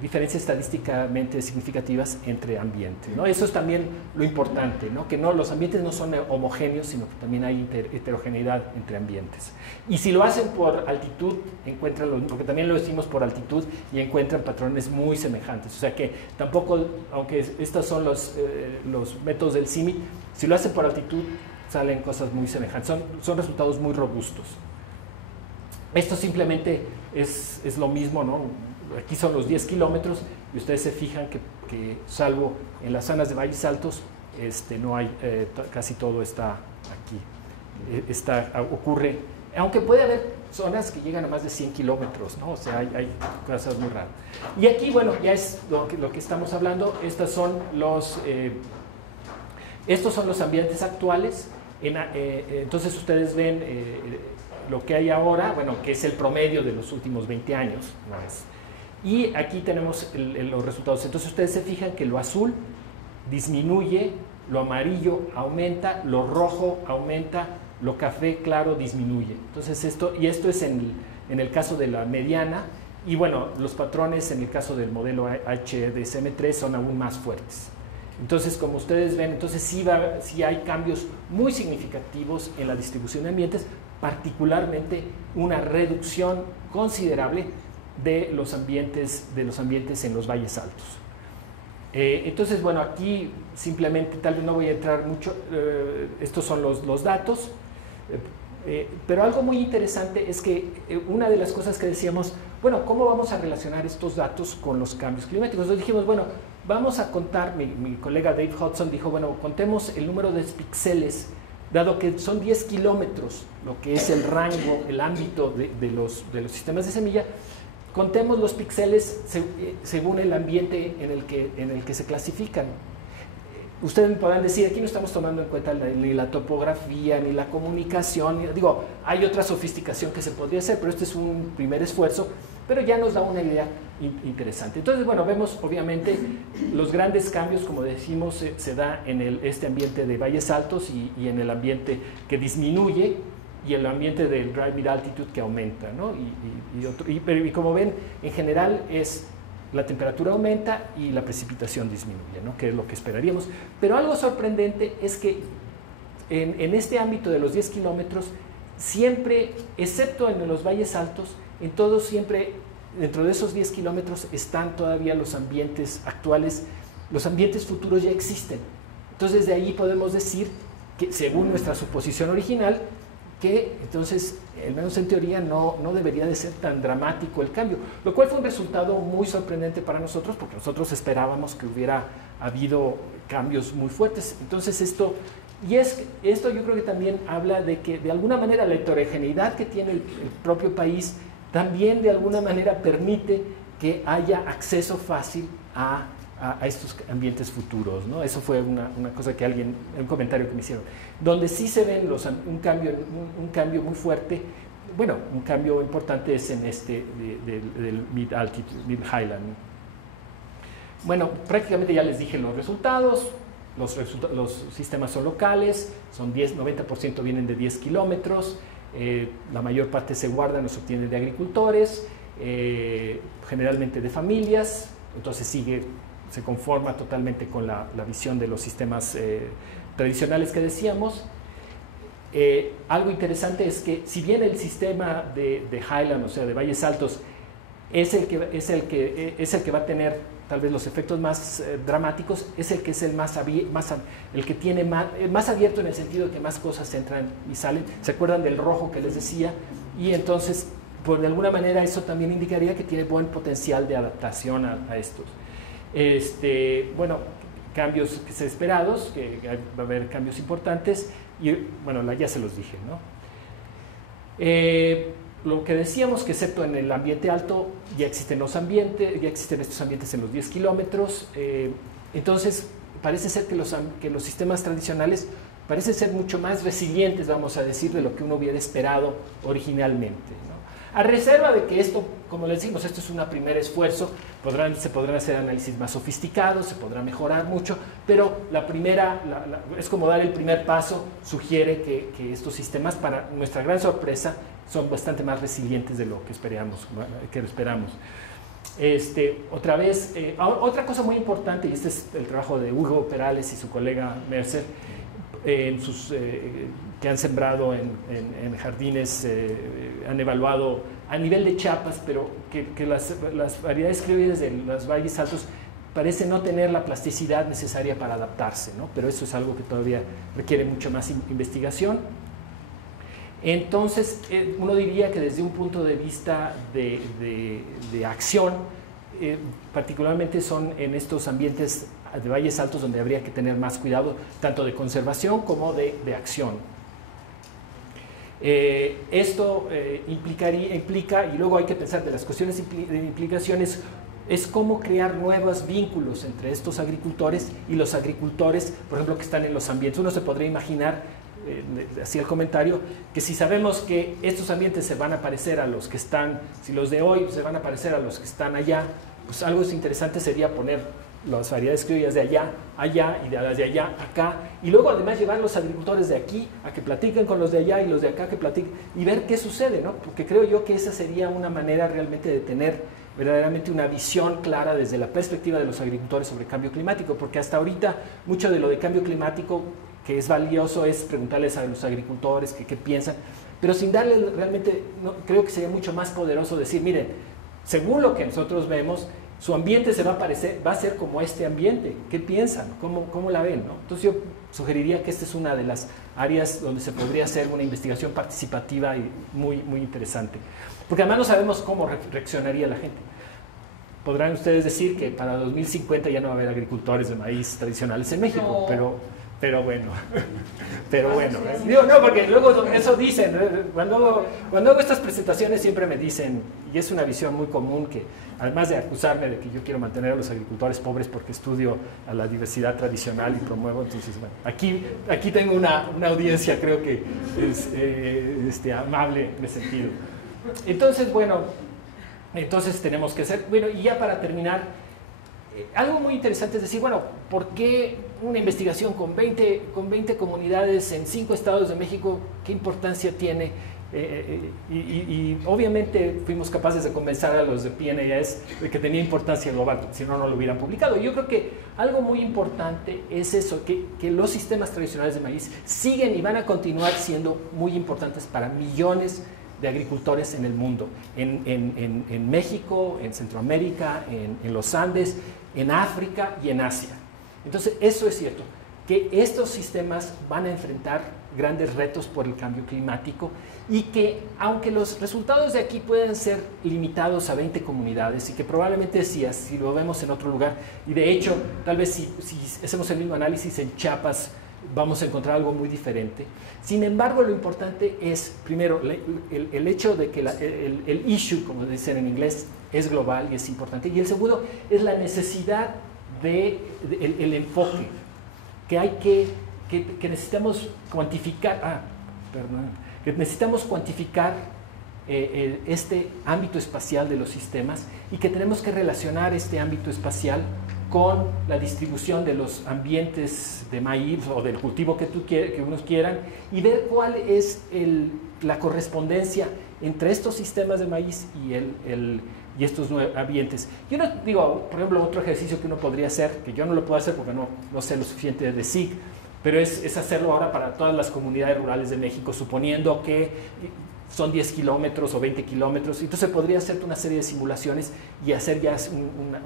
diferencias estadísticamente significativas entre ambientes, ¿no? Eso es también lo importante, ¿no? Que los ambientes no son homogéneos, sino que también hay heterogeneidad entre ambientes. Y si lo hacen por altitud, porque también lo decimos por altitud, y encuentran patrones muy semejantes. O sea que tampoco, aunque estos son los métodos del CIMI, si lo hacen por altitud, salen cosas muy semejantes. Son resultados muy robustos. Esto simplemente es lo mismo, ¿no? Aquí son los 10 kilómetros y ustedes se fijan que salvo en las zonas de valles altos, no hay, casi todo está aquí. Ocurre, aunque puede haber zonas que llegan a más de 100 kilómetros, ¿no? O sea, hay cosas muy raras. Y aquí, bueno, ya es lo que estamos hablando. Estos son los ambientes actuales. Entonces ustedes ven lo que hay ahora, bueno, que es el promedio de los últimos 20 años, ¿no? Y aquí tenemos los resultados. Entonces ustedes se fijan que lo azul disminuye, lo amarillo aumenta, lo rojo aumenta, lo café claro disminuye. Entonces esto es en el caso de la mediana, y bueno, los patrones en el caso del modelo HDSM3 son aún más fuertes. Entonces, como ustedes ven, entonces sí hay cambios muy significativos en la distribución de ambientes, particularmente una reducción considerable de los ambientes en los valles altos. Entonces, bueno, aquí simplemente, tal vez no voy a entrar mucho, estos son los datos, pero algo muy interesante es que una de las cosas que decíamos, bueno, ¿cómo vamos a relacionar estos datos con los cambios climáticos? Entonces dijimos, bueno, vamos a contar, mi colega Dave Hudson dijo, bueno, contemos el número de píxeles, dado que son 10 kilómetros, lo que es el rango, el ámbito de los sistemas de semilla, contemos los píxeles según el ambiente en el que se clasifican. Ustedes me podrán decir, aquí no estamos tomando en cuenta ni la topografía, ni la comunicación, digo, hay otra sofisticación que se podría hacer, pero este es un primer esfuerzo, pero ya nos da una idea interesante. Entonces, bueno, vemos obviamente los grandes cambios, como decimos, se da en este ambiente de valles altos y en el ambiente que disminuye, y el ambiente del dry mid altitude que aumenta, ¿no? Y como ven, en general la temperatura aumenta y la precipitación disminuye, ¿no? Que es lo que esperaríamos. Pero algo sorprendente es que en este ámbito de los 10 kilómetros, siempre, excepto en los valles altos, en todos siempre, dentro de esos 10 kilómetros, están todavía los ambientes actuales, los ambientes futuros ya existen. Entonces, de ahí podemos decir que, según nuestra suposición original, que entonces, al menos en teoría, no debería de ser tan dramático el cambio, lo cual fue un resultado muy sorprendente para nosotros, porque nosotros esperábamos que hubiera habido cambios muy fuertes. Entonces esto yo creo que también habla de que de alguna manera la heterogeneidad que tiene el propio país también de alguna manera permite que haya acceso fácil a estos ambientes futuros, ¿no? Eso fue una cosa que un comentario que me hicieron, donde sí se ven un cambio muy fuerte. Bueno, un cambio importante es en del mid altitude, mid highland. Bueno, prácticamente ya les dije los resultados. Los sistemas son locales, son 90% vienen de 10 kilómetros, la mayor parte se guardan o se obtienen de agricultores, generalmente de familias, entonces se conforma totalmente con la visión de los sistemas tradicionales que decíamos. Algo interesante es que, si bien el sistema de Highland, o sea, de valles altos, es el que va a tener tal vez los efectos más dramáticos, es el que es el que tiene más abierto en el sentido de que más cosas entran y salen. ¿Se acuerdan del rojo que les decía? Y entonces, pues de alguna manera eso también indicaría que tiene buen potencial de adaptación a estos. Bueno, cambios esperados, que va a haber cambios importantes, y bueno, ya se los dije, ¿no? Lo que decíamos, que excepto en el ambiente alto, ya existen estos ambientes en los 10 kilómetros, entonces parece ser que los sistemas tradicionales parecen ser mucho más resilientes, vamos a decir, de lo que uno hubiera esperado originalmente, ¿no? A reserva de que esto, como les decimos, esto es un primer esfuerzo, se podrán hacer análisis más sofisticados, se podrá mejorar mucho, pero es como dar el primer paso, sugiere que estos sistemas, para nuestra gran sorpresa, son bastante más resilientes de lo que esperamos. Otra vez, otra cosa muy importante, y este es el trabajo de Hugo Perales y su colega Mercer, que han sembrado en jardines, han evaluado a nivel de Chiapas, pero que las variedades criollas de los valles altos parecen no tener la plasticidad necesaria para adaptarse, ¿no? Pero eso es algo que todavía requiere mucho más investigación. Entonces, uno diría que desde un punto de vista de acción, particularmente son en estos ambientes de valles altos donde habría que tener más cuidado, tanto de conservación como de acción. Esto implica, y luego hay que pensar de las cuestiones de implicaciones, es cómo crear nuevos vínculos entre estos agricultores y los agricultores, por ejemplo, que están en los ambientes. Uno se podría imaginar, hacía el comentario, que si sabemos que estos ambientes se van a parecer a los que están, si los de hoy se van a parecer a los que están allá, pues algo interesante sería poner las variedades criollas de allá y de las de allá acá, y luego además llevar a los agricultores de aquí a que platiquen con los de allá y los de acá que platiquen, y ver qué sucede, ¿no? Porque creo yo que esa sería una manera realmente de tener verdaderamente una visión clara desde la perspectiva de los agricultores sobre cambio climático, porque hasta ahorita mucho de lo de cambio climático que es valioso es preguntarles a los agricultores qué piensan, pero sin darles realmente, creo que sería mucho más poderoso decir, miren, según lo que nosotros vemos, su ambiente va a ser como este ambiente. ¿Qué piensan? ¿Cómo la ven, ¿no? Entonces yo sugeriría que esta es una de las áreas donde se podría hacer una investigación participativa y muy, muy interesante. Porque además no sabemos cómo reaccionaría la gente. Podrán ustedes decir que para 2050 ya no va a haber agricultores de maíz tradicionales en México, no. Pero bueno, digo, no, porque luego eso dicen, cuando hago estas presentaciones siempre me dicen, y es una visión muy común, que además de acusarme de que yo quiero mantener a los agricultores pobres porque estudio a la diversidad tradicional y promuevo, entonces, bueno, aquí tengo una audiencia, creo que es amable en ese sentido. Entonces, bueno, tenemos que hacer, bueno, y ya para terminar, algo muy interesante es decir, bueno, ¿por qué una investigación con 20 comunidades en 5 estados de México, qué importancia tiene? Y obviamente fuimos capaces de convencer a los de PNAS de que tenía importancia global, si no, no lo hubieran publicado. Yo creo que algo muy importante es eso, que los sistemas tradicionales de maíz siguen y van a continuar siendo muy importantes para millones de agricultores en el mundo, en México, en Centroamérica, en los Andes, en África y en Asia. Entonces, eso es cierto, que estos sistemas van a enfrentar grandes retos por el cambio climático y que, aunque los resultados de aquí pueden ser limitados a 20 comunidades y que probablemente si lo vemos en otro lugar, y de hecho, tal vez si hacemos el mismo análisis en Chiapas, vamos a encontrar algo muy diferente. Sin embargo, lo importante es, primero, el hecho de que el issue, como dicen en inglés, es global y es importante. Y el segundo es la necesidad el enfoque, que necesitamos cuantificar, este ámbito espacial de los sistemas y que tenemos que relacionar este ámbito espacial con la distribución de los ambientes de maíz o del cultivo que unos quieran y ver cuál es la correspondencia entre estos sistemas de maíz y estos ambientes. Yo no digo, por ejemplo, otro ejercicio que uno podría hacer, que yo no lo puedo hacer porque no sé lo suficiente de SIG, pero es hacerlo ahora para todas las comunidades rurales de México, suponiendo que son 10 kilómetros o 20 kilómetros, entonces podría hacer una serie de simulaciones y hacer ya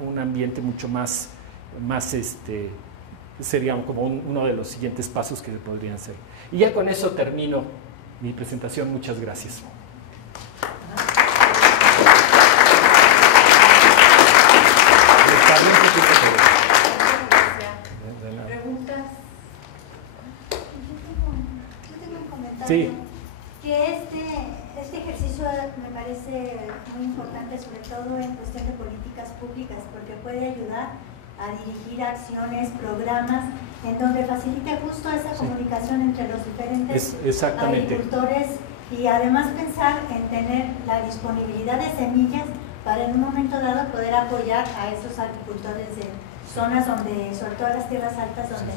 un ambiente mucho más sería como uno de los siguientes pasos que podrían ser. Y ya con eso termino mi presentación. Muchas gracias. ¿Preguntas? Yo tengo un comentario. Sí. Que este ejercicio me parece muy importante, sobre todo en cuestión de políticas públicas, porque puede ayudar a dirigir acciones, programas, en donde facilite justo esa comunicación entre los diferentes agricultores y además pensar en tener la disponibilidad de semillas para en un momento dado poder apoyar a esos agricultores de zonas donde, sobre todo las tierras altas, donde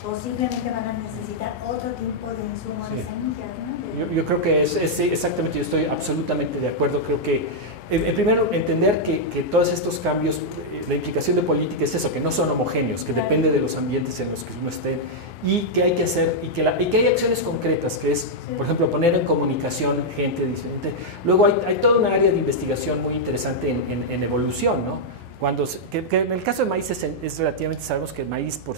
posiblemente van a necesitar otro tipo de insumo de semillas, ¿no? Yo creo que es exactamente, yo estoy absolutamente de acuerdo. Creo que primero entender que todos estos cambios, la implicación de política es eso, que no son homogéneos, que depende de los ambientes en los que uno esté, y que hay que hacer, y que hay acciones concretas, que es, por ejemplo, poner en comunicación gente diferente. Luego hay toda una área de investigación muy interesante en evolución, ¿no? Que en el caso del maíz es relativamente, sabemos que el maíz por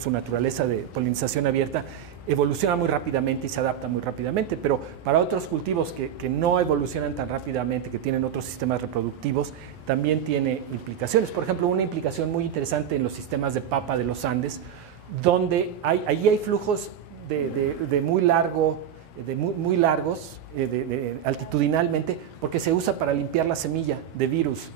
su naturaleza de polinización abierta evoluciona muy rápidamente y se adapta muy rápidamente, pero para otros cultivos que no evolucionan tan rápidamente, que tienen otros sistemas reproductivos, también tiene implicaciones. Por ejemplo, una implicación muy interesante en los sistemas de papa de los Andes, donde allí hay flujos de muy largos, altitudinalmente, porque se usa para limpiar la semilla de virus.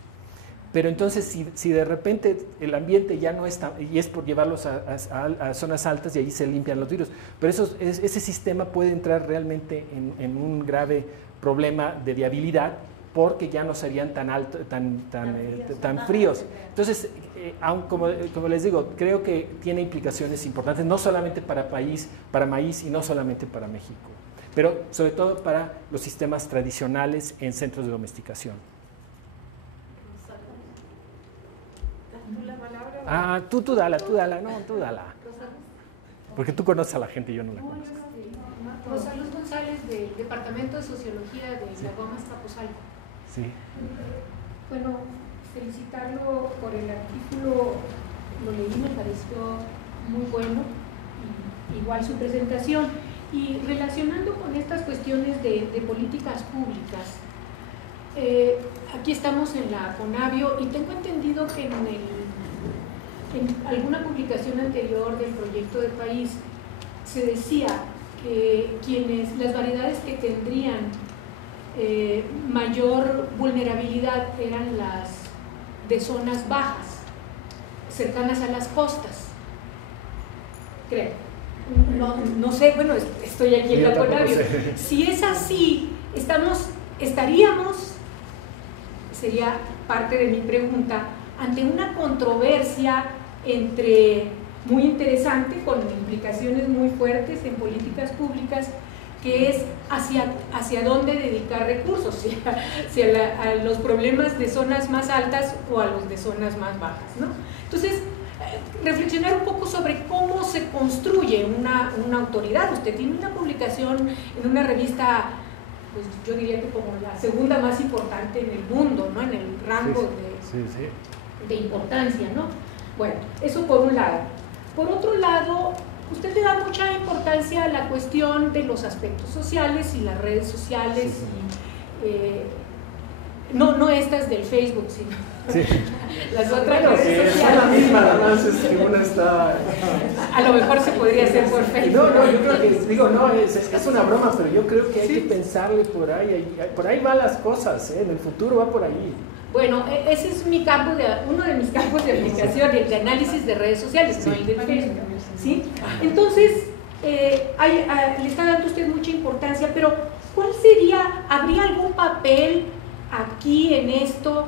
Pero entonces, si de repente el ambiente ya no está, y es por llevarlos a zonas altas y allí se limpian los virus, pero ese sistema puede entrar realmente en un grave problema de viabilidad, porque ya no serían tan fríos. Entonces, como les digo, creo que tiene implicaciones importantes, no solamente para maíz y no solamente para México, pero sobre todo para los sistemas tradicionales en centros de domesticación. Tú dala, porque tú conoces a la gente y yo no la conozco. Rosa Luz González, del Departamento de Sociología de la UAM Azcapotzalco. Sí. Bueno, felicitarlo por el artículo, lo leí, me pareció muy bueno, igual su presentación. Y relacionando con estas cuestiones de políticas públicas, aquí estamos en la Conavio y tengo entendido que en alguna publicación anterior del proyecto de país se decía que las variedades que tendrían mayor vulnerabilidad eran las de zonas bajas, cercanas a las costas, creo. No sé, bueno, estoy aquí en la Conavio. Si es así, estaríamos, sería parte de mi pregunta, ante una controversia muy interesante, con implicaciones muy fuertes en políticas públicas, que es hacia dónde dedicar recursos, si a los problemas de zonas más altas o a los de zonas más bajas, ¿no? Entonces, reflexionar un poco sobre cómo se construye una autoridad. Usted tiene una publicación en una revista, pues yo diría que como la segunda más importante en el mundo, ¿no? En el rango de importancia, ¿no? Bueno, eso por un lado. Por otro lado, usted le da mucha importancia a la cuestión de los aspectos sociales y las redes sociales, no estas del Facebook, sino las otras redes sociales. Es la misma, además, una está... A lo mejor se podría hacer por Facebook. No, yo creo que, es una broma, pero yo creo que hay que pensarle por ahí van las cosas, en el futuro va por ahí. Bueno, ese es uno de mis campos de aplicación, de análisis de redes sociales, no el de Facebook, ¿sí? Entonces, le está dando usted mucha importancia, pero ¿cuál sería, habría algún papel aquí en esto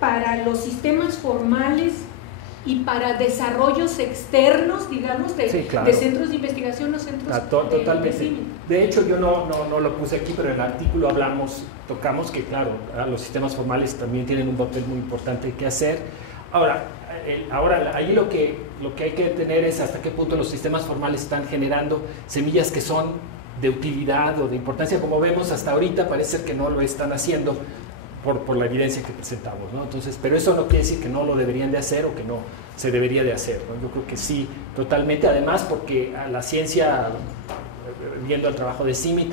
para los sistemas formales y para desarrollos externos, digamos, de centros de investigación o centros totalmente. De hecho, yo no lo puse aquí, pero en el artículo tocamos que, claro, los sistemas formales también tienen un papel muy importante que hacer. Ahora ahí lo que hay que tener es hasta qué punto los sistemas formales están generando semillas que son de utilidad o de importancia, como vemos hasta ahorita, parece ser que no lo están haciendo por la evidencia que presentamos, ¿no? Entonces, pero eso no quiere decir que no lo deberían de hacer o que no se debería de hacer, ¿no? Yo creo que sí, totalmente, además porque a la ciencia, viendo el trabajo de CIMMYT,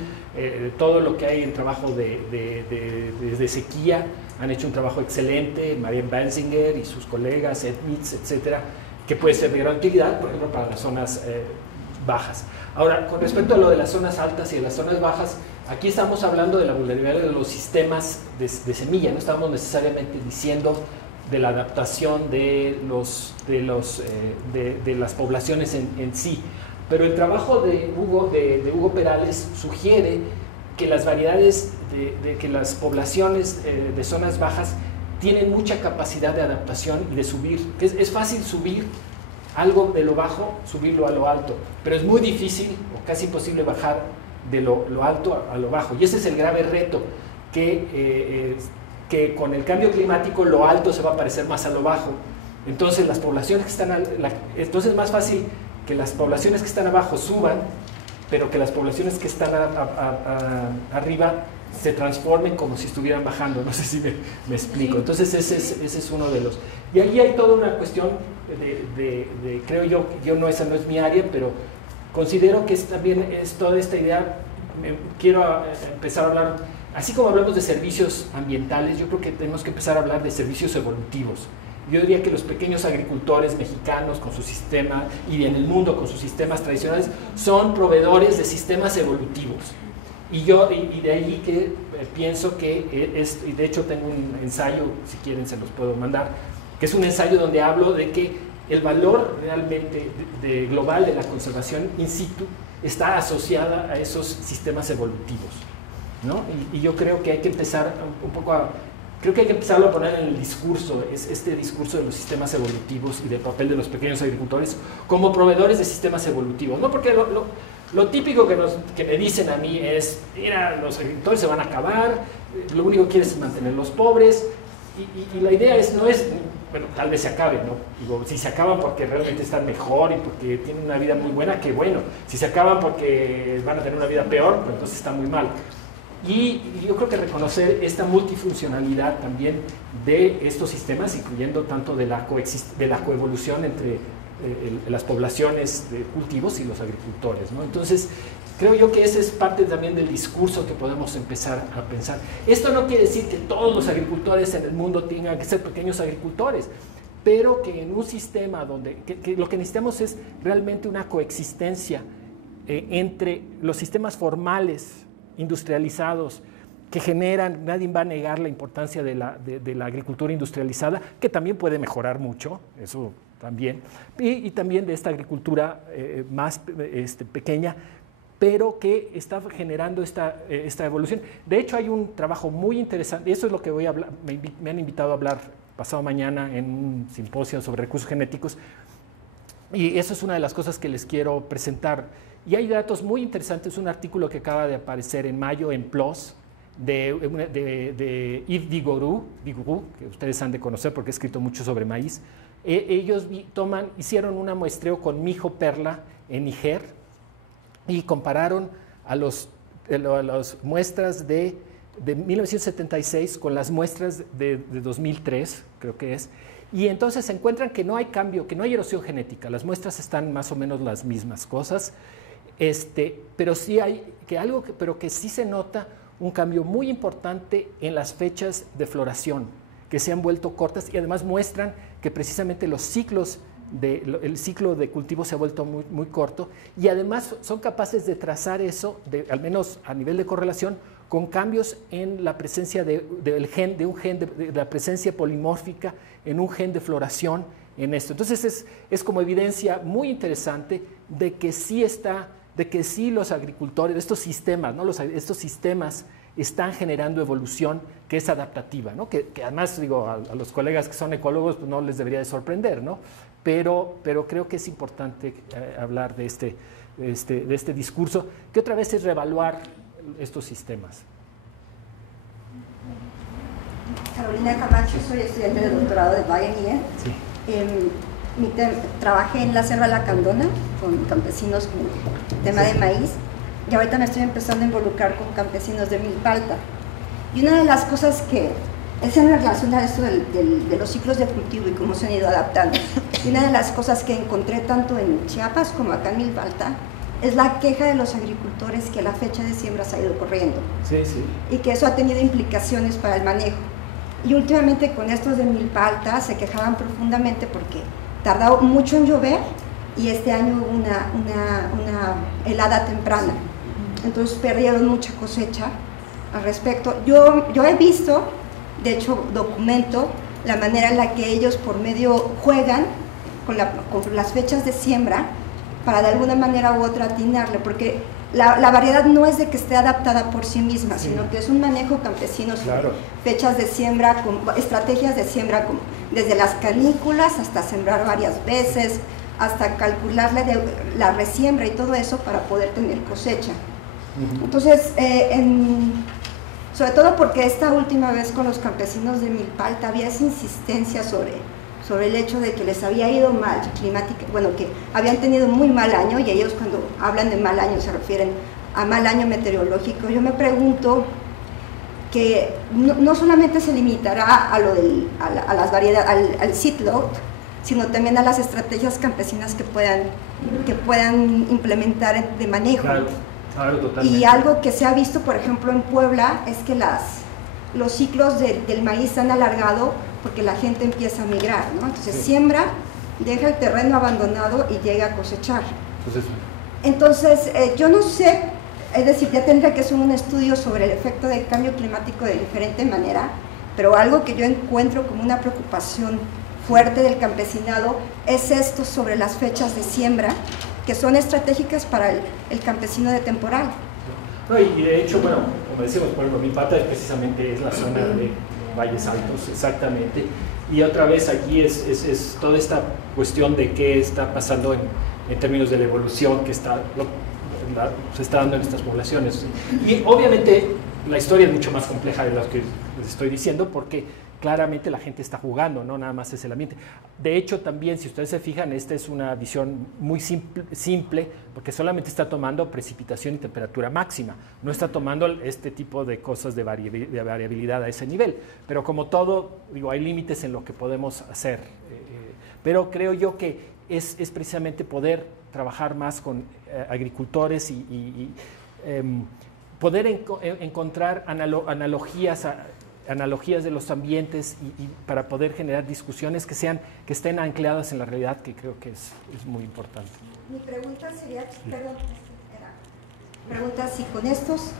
todo lo que hay en trabajo de sequía, han hecho un trabajo excelente, Marianne Benzinger y sus colegas, Ed Mitz, etcétera, que puede ser de gran utilidad, por ejemplo, para las zonas bajas. Ahora, con respecto a lo de las zonas altas y de las zonas bajas, aquí estamos hablando de la vulnerabilidad de los sistemas de semilla, no estamos necesariamente diciendo de la adaptación de las poblaciones en sí, pero el trabajo de Hugo Perales sugiere que las variedades, que las poblaciones de zonas bajas tienen mucha capacidad de adaptación y de subir. Es fácil subir algo de lo bajo, subirlo a lo alto, pero es muy difícil o casi imposible bajar de lo alto a lo bajo. Y ese es el grave reto, que con el cambio climático lo alto se va a parecer más a lo bajo. Entonces las poblaciones que están entonces es más fácil que las poblaciones que están abajo suban, pero que las poblaciones que están arriba se transformen como si estuvieran bajando. No sé si me explico. Entonces ese es uno de los... Y ahí hay toda una cuestión creo yo esa no es mi área, pero considero que también es toda esta idea. Quiero empezar a hablar, así como hablamos de servicios ambientales, yo creo que tenemos que empezar a hablar de servicios evolutivos. Yo diría que los pequeños agricultores mexicanos con su sistema y en el mundo con sus sistemas tradicionales son proveedores de sistemas evolutivos. Y de ahí que pienso que y de hecho tengo un ensayo, si quieren se los puedo mandar, que es un ensayo donde hablo de que el valor realmente global de la conservación in situ está asociada a esos sistemas evolutivos, ¿no? Y yo creo que hay que empezar un poco creo que hay que empezarlo a poner en el discurso, este discurso de los sistemas evolutivos y del papel de los pequeños agricultores como proveedores de sistemas evolutivos, ¿no? Porque lo típico que me dicen a mí es, mira, los agricultores se van a acabar, lo único que quieres es mantenerlos pobres, y la idea no es, bueno, tal vez se acaben, ¿no? Digo, si se acaban porque realmente están mejor y porque tienen una vida muy buena, qué bueno. Si se acaban porque van a tener una vida peor, pues entonces está muy mal. Y yo creo que reconocer esta multifuncionalidad también de estos sistemas, incluyendo tanto de la coevolución entre las poblaciones de cultivos y los agricultores, ¿no? Entonces, creo yo que ese es parte también del discurso que podemos empezar a pensar. Esto no quiere decir que todos los agricultores en el mundo tengan que ser pequeños agricultores, pero que en un sistema donde que lo que necesitamos es realmente una coexistencia entre los sistemas formales, industrializados, que generan, nadie va a negar la importancia de la agricultura industrializada, que también puede mejorar mucho, eso también, y también de esta agricultura más pequeña, pero que está generando esta evolución. De hecho, hay un trabajo muy interesante, y eso es lo que voy a hablar, me han invitado a hablar pasado mañana en un simposio sobre recursos genéticos, y eso es una de las cosas que les quiero presentar. Y hay datos muy interesantes, un artículo que acaba de aparecer en mayo en PLOS, de Yves Vigouroux, que ustedes han de conocer porque ha escrito mucho sobre maíz. Ellos hicieron un muestreo con mijo perla en Níger y compararon a las muestras de 1976 con las muestras de 2003, creo que es, y entonces se encuentran que no hay cambio, que no hay erosión genética, las muestras están más o menos las mismas cosas, pero sí hay pero que sí se nota un cambio muy importante en las fechas de floración, que se han vuelto cortas y además muestran que precisamente el ciclo de cultivo se ha vuelto muy, muy corto, y además son capaces de trazar eso, al menos a nivel de correlación, con cambios en la presencia de la presencia polimórfica en un gen de floración en esto. Entonces es como evidencia muy interesante de que sí los agricultores, estos sistemas, ¿no? Estos sistemas están generando evolución que es adaptativa, ¿no? Que además, digo, a los colegas que son ecólogos pues no les debería de sorprender, ¿no? Pero creo que es importante hablar de este discurso, que otra vez es reevaluar estos sistemas. Carolina Camacho, soy estudiante de doctorado de Bayern. Sí. Trabajé en la Selva Lacandona con campesinos con tema de maíz. y ahorita me estoy empezando a involucrar con campesinos de Milpalta. Y una de las cosas que es en relación a esto de los ciclos de cultivo y cómo se han ido adaptando, y una de las cosas que encontré tanto en Chiapas como acá en Milpalta es la queja de los agricultores que la fecha de siembra se ha ido corriendo. Sí, sí. Y que eso ha tenido implicaciones para el manejo. Y últimamente con estos de Milpalta se quejaban profundamente porque tardaba mucho en llover y este año hubo una helada temprana. Entonces perdieron mucha cosecha al respecto. Yo he visto, de hecho documento, la manera en la que ellos por medio juegan con las fechas de siembra para de alguna manera u otra atinarle, porque la variedad no es de que esté adaptada por sí misma, sí, sino que es un manejo campesino sobre claro. Fechas de siembra, estrategias de siembra, desde las canículas hasta sembrar varias veces, hasta calcular la resiembra y todo eso para poder tener cosecha. Entonces, sobre todo porque esta última vez con los campesinos de Milpalta había esa insistencia sobre el hecho de que les había ido mal climática, bueno, que habían tenido muy mal año, y ellos cuando hablan de mal año se refieren a mal año meteorológico. Yo me pregunto que no solamente se limitará a las variedades, al seed load, sino también a las estrategias campesinas que puedan implementar de manejo. Claro, claro, totalmente. Y algo que se ha visto, por ejemplo, en Puebla, es que los ciclos del maíz se han alargado porque la gente empieza a migrar, ¿no? Entonces sí. Siembra, deja el terreno abandonado y llega a cosechar. Entonces yo no sé, es decir, ya tendría que hacer un estudio sobre el efecto del cambio climático de diferente manera, pero algo que yo encuentro como una preocupación fuerte del campesinado es esto sobre las fechas de siembra, que son estratégicas para el campesino de temporal. No, y de hecho, bueno, como decimos, por ejemplo, Milpalta precisamente es la zona de Valles Altos, exactamente, y otra vez aquí es toda esta cuestión de qué está pasando en términos de la evolución que se está dando en estas poblaciones. Y obviamente la historia es mucho más compleja de lo que les estoy diciendo, porque claramente la gente está jugando, no nada más es el ambiente. De hecho, también, si ustedes se fijan, esta es una visión muy simple, porque solamente está tomando precipitación y temperatura máxima, no está tomando este tipo de cosas de variabilidad a ese nivel. Pero como todo, digo, hay límites en lo que podemos hacer. Pero creo yo que es precisamente poder trabajar más con agricultores y poder encontrar analogías de los ambientes y para poder generar discusiones que estén ancladas en la realidad, que creo que es muy importante. Mi pregunta sería, si con estos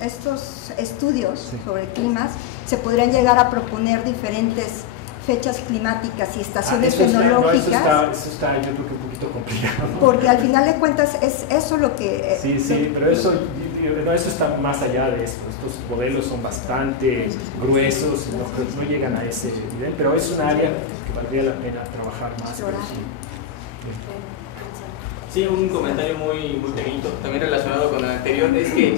estudios sobre climas se podrían llegar a proponer diferentes fechas climáticas y estaciones fenológicas. Eso está yo creo que un poquito complicado. Porque al final de cuentas es eso lo que... Sí, pero eso está más allá de esto. Estos modelos son bastante gruesos, no llegan a ese nivel, pero es un área que valdría la pena trabajar más. Sí, un comentario muy pequeñito, también relacionado con el anterior, es que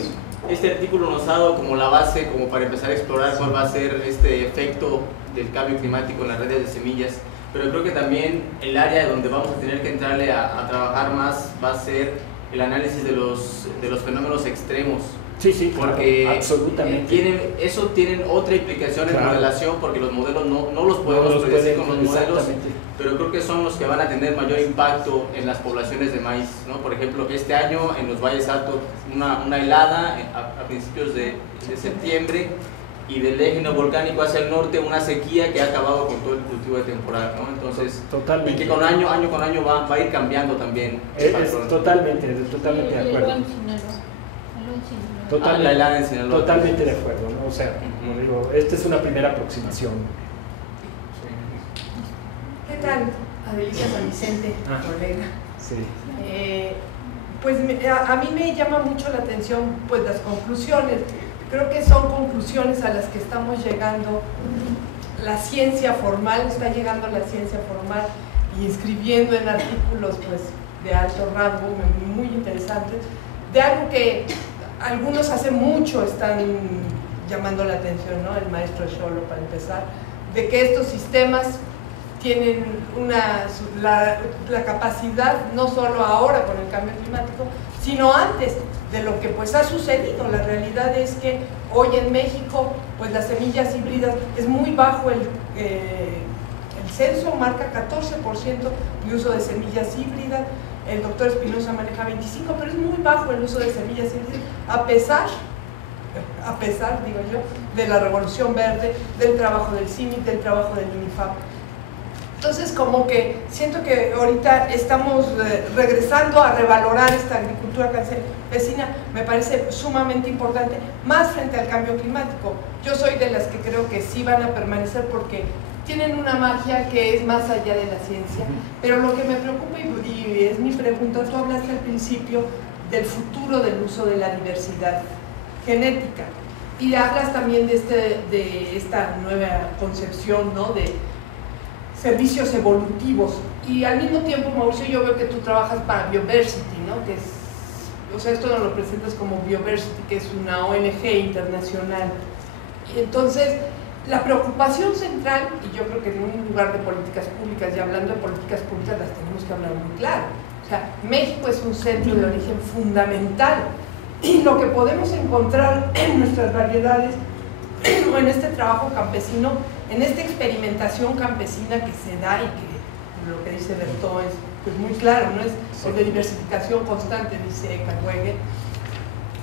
este artículo nos ha dado como la base, como para empezar a explorar cuál va a ser este efecto del cambio climático en las redes de semillas, pero creo que también el área donde vamos a tener que entrarle a trabajar más va a ser el análisis de los fenómenos extremos. Sí, porque claro, absolutamente. Tienen otra implicación en la relación, porque los modelos no los podemos predecir con los modelos, pero creo que son los que van a tener mayor impacto en las poblaciones de maíz, ¿no? Por ejemplo, este año en los Valles Altos una helada a principios de septiembre, y del eje volcánico hacia el norte una sequía que ha acabado con todo el cultivo de temporada, ¿no? Entonces, totalmente. Y que con año con año va a ir cambiando también. Totalmente de acuerdo. La helada en Sinaloa. Totalmente de acuerdo, ¿no? O sea, como digo, esta es una primera aproximación. ¿Qué tal, Adelita San Vicente, colega? Sí. Pues a mí me llama mucho la atención pues las conclusiones. Creo que son conclusiones a las que estamos llegando. La ciencia formal, está llegando la ciencia formal y inscribiendo en artículos pues de alto rango, muy interesantes, de algo que algunos hace mucho están llamando la atención, ¿no? El maestro Xolo, para empezar, de que estos sistemas tienen la capacidad, no solo ahora con el cambio climático, sino antes de lo que pues ha sucedido. La realidad es que hoy en México pues las semillas híbridas es muy bajo, el censo marca 14% de uso de semillas híbridas, el doctor Espinosa maneja 25%, pero es muy bajo el uso de semillas híbridas, a pesar, digo yo, de la Revolución Verde, del trabajo del CIMIC, del trabajo del INIFAP. Entonces, como que siento que ahorita estamos regresando a revalorar esta agricultura campesina, me parece sumamente importante, más frente al cambio climático. Yo soy de las que creo que sí van a permanecer porque tienen una magia que es más allá de la ciencia, pero lo que me preocupa, y es mi pregunta, tú hablaste al principio del futuro del uso de la diversidad genética, y hablas también de esta nueva concepción, ¿no?, de servicios evolutivos, y al mismo tiempo, Mauricio, yo veo que tú trabajas para Bioversity, ¿no?, que es, o sea, esto nos lo presentas como Bioversity, que es una ONG internacional. Entonces, la preocupación central, y yo creo que en un lugar de políticas públicas, y hablando de políticas públicas las tenemos que hablar muy claro, o sea, México es un centro de origen fundamental, y lo que podemos encontrar en nuestras variedades, o en este trabajo campesino, en esta experimentación campesina que se da, y que lo que dice Bertó es pues muy claro, ¿no?, es de diversificación constante, dice Carweger,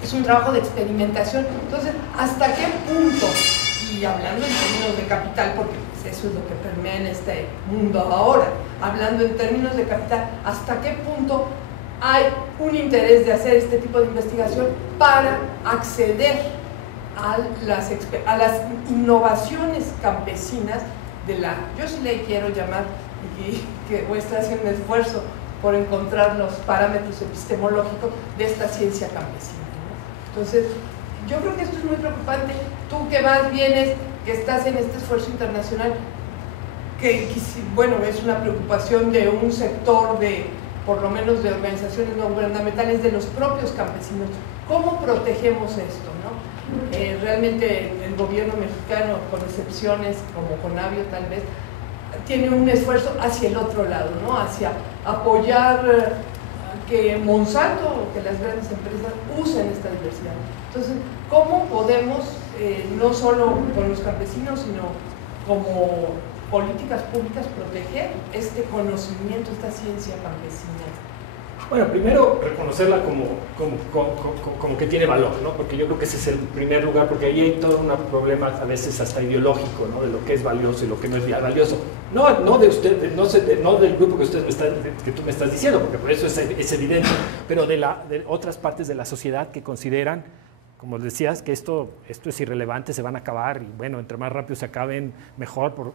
es un trabajo de experimentación. Entonces, ¿hasta qué punto? Y hablando en términos de capital, porque pues eso es lo que permea en este mundo ahora, hablando en términos de capital, ¿hasta qué punto hay un interés de hacer este tipo de investigación para acceder a las innovaciones campesinas de la, yo sí le quiero llamar, y que voy a estar haciendo un esfuerzo por encontrar los parámetros epistemológicos de esta ciencia campesina, ¿no? Entonces, yo creo que esto es muy preocupante. Tú que vas, vienes, que estás en este esfuerzo internacional, que bueno, es una preocupación de un sector de, por lo menos de organizaciones no gubernamentales, de los propios campesinos. ¿Cómo protegemos esto, no? Realmente el gobierno mexicano, con excepciones como Conavio tal vez, tiene un esfuerzo hacia el otro lado, ¿no?, hacia apoyar que Monsanto o que las grandes empresas usen esta diversidad. Entonces, ¿cómo podemos, no solo con los campesinos, sino como políticas públicas, proteger este conocimiento, esta ciencia campesina? Bueno, primero reconocerla como que tiene valor, ¿no? Porque yo creo que ese es el primer lugar, porque ahí hay todo un problema a veces hasta ideológico, ¿no?, de lo que es valioso y lo que no es valioso. No de usted, no del grupo que tú me estás diciendo, porque por eso es evidente, pero de otras partes de la sociedad que consideran, como decías, que esto es irrelevante, se van a acabar, y bueno, entre más rápido se acaben, mejor,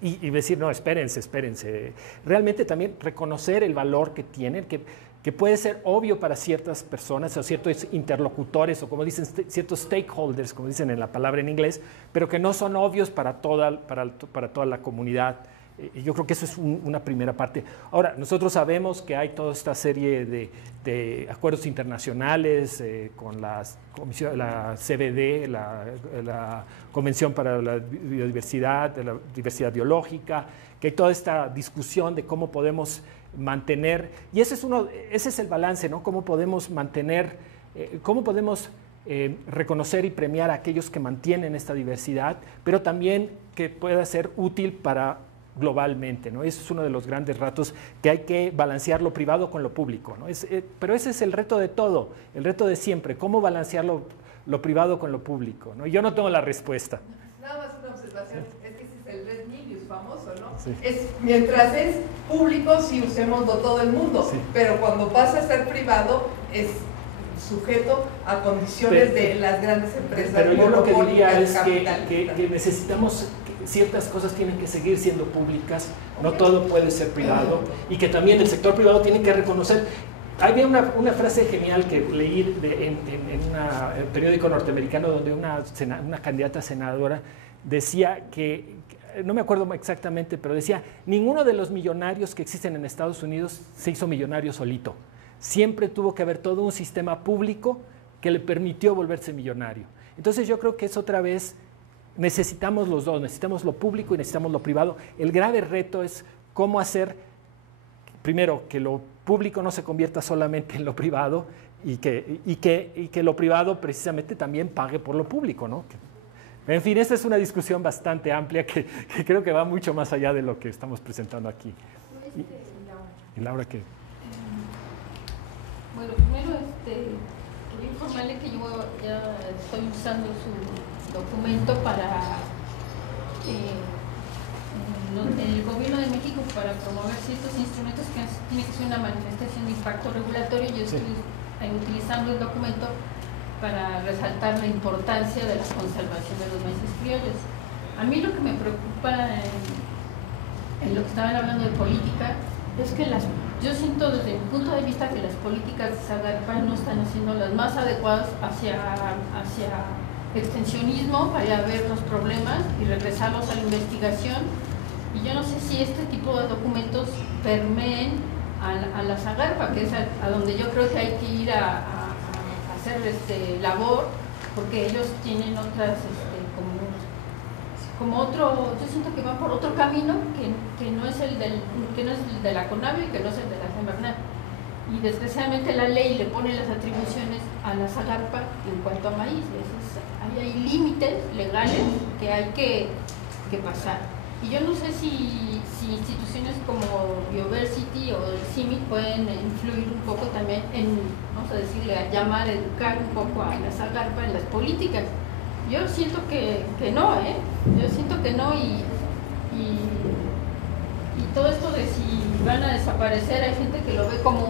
y decir, no, espérense. Realmente también reconocer el valor que tienen, que puede ser obvio para ciertas personas o ciertos interlocutores, o como dicen, ciertos stakeholders, como dicen en la palabra en inglés, pero que no son obvios para toda la comunidad. Yo creo que eso es una primera parte. Ahora, nosotros sabemos que hay toda esta serie de acuerdos internacionales con la CBD, la Convención para la Biodiversidad, de la Diversidad Biológica, que hay toda esta discusión de cómo podemos mantener, y ese es el balance, ¿no? Cómo podemos mantener, cómo podemos reconocer y premiar a aquellos que mantienen esta diversidad, pero también que pueda ser útil para globalmente, ¿no? Ese es uno de los grandes retos, que hay que balancear lo privado con lo público, ¿no? Pero ese es el reto de todo, el reto de siempre, cómo balancear lo privado con lo público, ¿no? Yo no tengo la respuesta. Nada más una observación, es que ese es el red Milius famoso, ¿no? Sí. Mientras es público, sí usémoslo todo el mundo, sí, pero cuando pasa a ser privado, es sujeto a condiciones de las grandes empresas. Pero yo lo que diría es que necesitamos, ciertas cosas tienen que seguir siendo públicas, no todo puede ser privado, y que también el sector privado tiene que reconocer. Había una frase genial que leí en un periódico norteamericano, donde una candidata senadora decía que, no me acuerdo exactamente, pero decía, ninguno de los millonarios que existen en Estados Unidos se hizo millonario solito. Siempre tuvo que haber todo un sistema público que le permitió volverse millonario. Entonces yo creo que es otra vez, necesitamos los dos, necesitamos lo público y necesitamos lo privado. El grave reto es cómo hacer, primero, que lo público no se convierta solamente en lo privado, y que lo privado precisamente también pague por lo público, ¿no? En fin, esta es una discusión bastante amplia que creo que va mucho más allá de lo que estamos presentando aquí. ¿Y Laura qué? Bueno, primero quería informarle que yo ya estoy usando su documento para en el Gobierno de México para promover ciertos instrumentos que tiene que ser una manifestación de impacto regulatorio. Yo estoy utilizando el documento para resaltar la importancia de la conservación de los maíces criollos. A mí lo que me preocupa en lo que estaban hablando de política es que yo siento desde mi punto de vista que las políticas de Zagarpa no están haciendo las más adecuadas hacia extensionismo para ver los problemas y regresarlos a la investigación. Y yo no sé si este tipo de documentos permeen a la Zagarpa, que es a donde yo creo que hay que ir a hacer labor, porque ellos tienen otras, como otro, yo siento que van por otro camino que no es el de la CONAVIO y que no es el de la Semarnat. Y desgraciadamente la ley le pone las atribuciones a la Zagarpa en cuanto a maíz. Hay límites legales que hay que pasar. Y yo no sé si instituciones como Bioversity o el CIMIC pueden influir un poco también en, vamos a decirle, a llamar, a educar un poco a la Zagarpa en las políticas. Yo siento que no, yo siento que no, y todo esto de si van a desaparecer, hay gente que lo ve como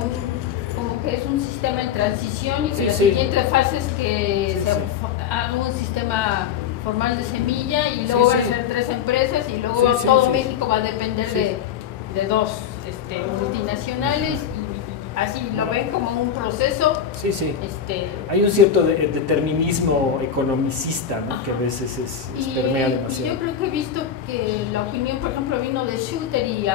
que es un sistema en transición y que la siguiente fase es que se haga un sistema formal de semilla y luego van a ser 3 empresas y luego todo México va a depender de 2 multinacionales, y así lo ven como un proceso. Hay un cierto determinismo economicista, ¿no? Que a veces permea demasiado. Y yo creo que he visto que la opinión, por ejemplo, vino de Schuster y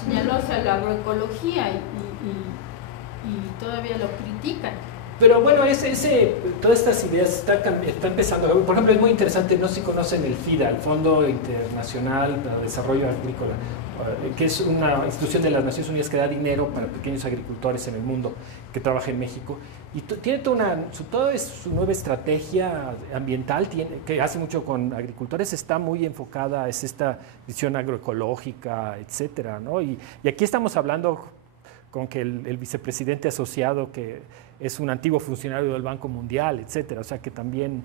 señaló hacia la agroecología y todavía lo critican. Pero bueno, todas estas ideas están empezando. Por ejemplo, es muy interesante, no sé si conocen el FIDA, el Fondo Internacional para el Desarrollo Agrícola, que es una institución de las Naciones Unidas que da dinero para pequeños agricultores en el mundo, que trabaja en México. Y tiene toda su nueva estrategia ambiental, que hace mucho con agricultores, está muy enfocada, es esta visión agroecológica, etcétera, ¿no? Y aquí estamos hablando con que el vicepresidente asociado, que es un antiguo funcionario del Banco Mundial, etcétera, o sea que también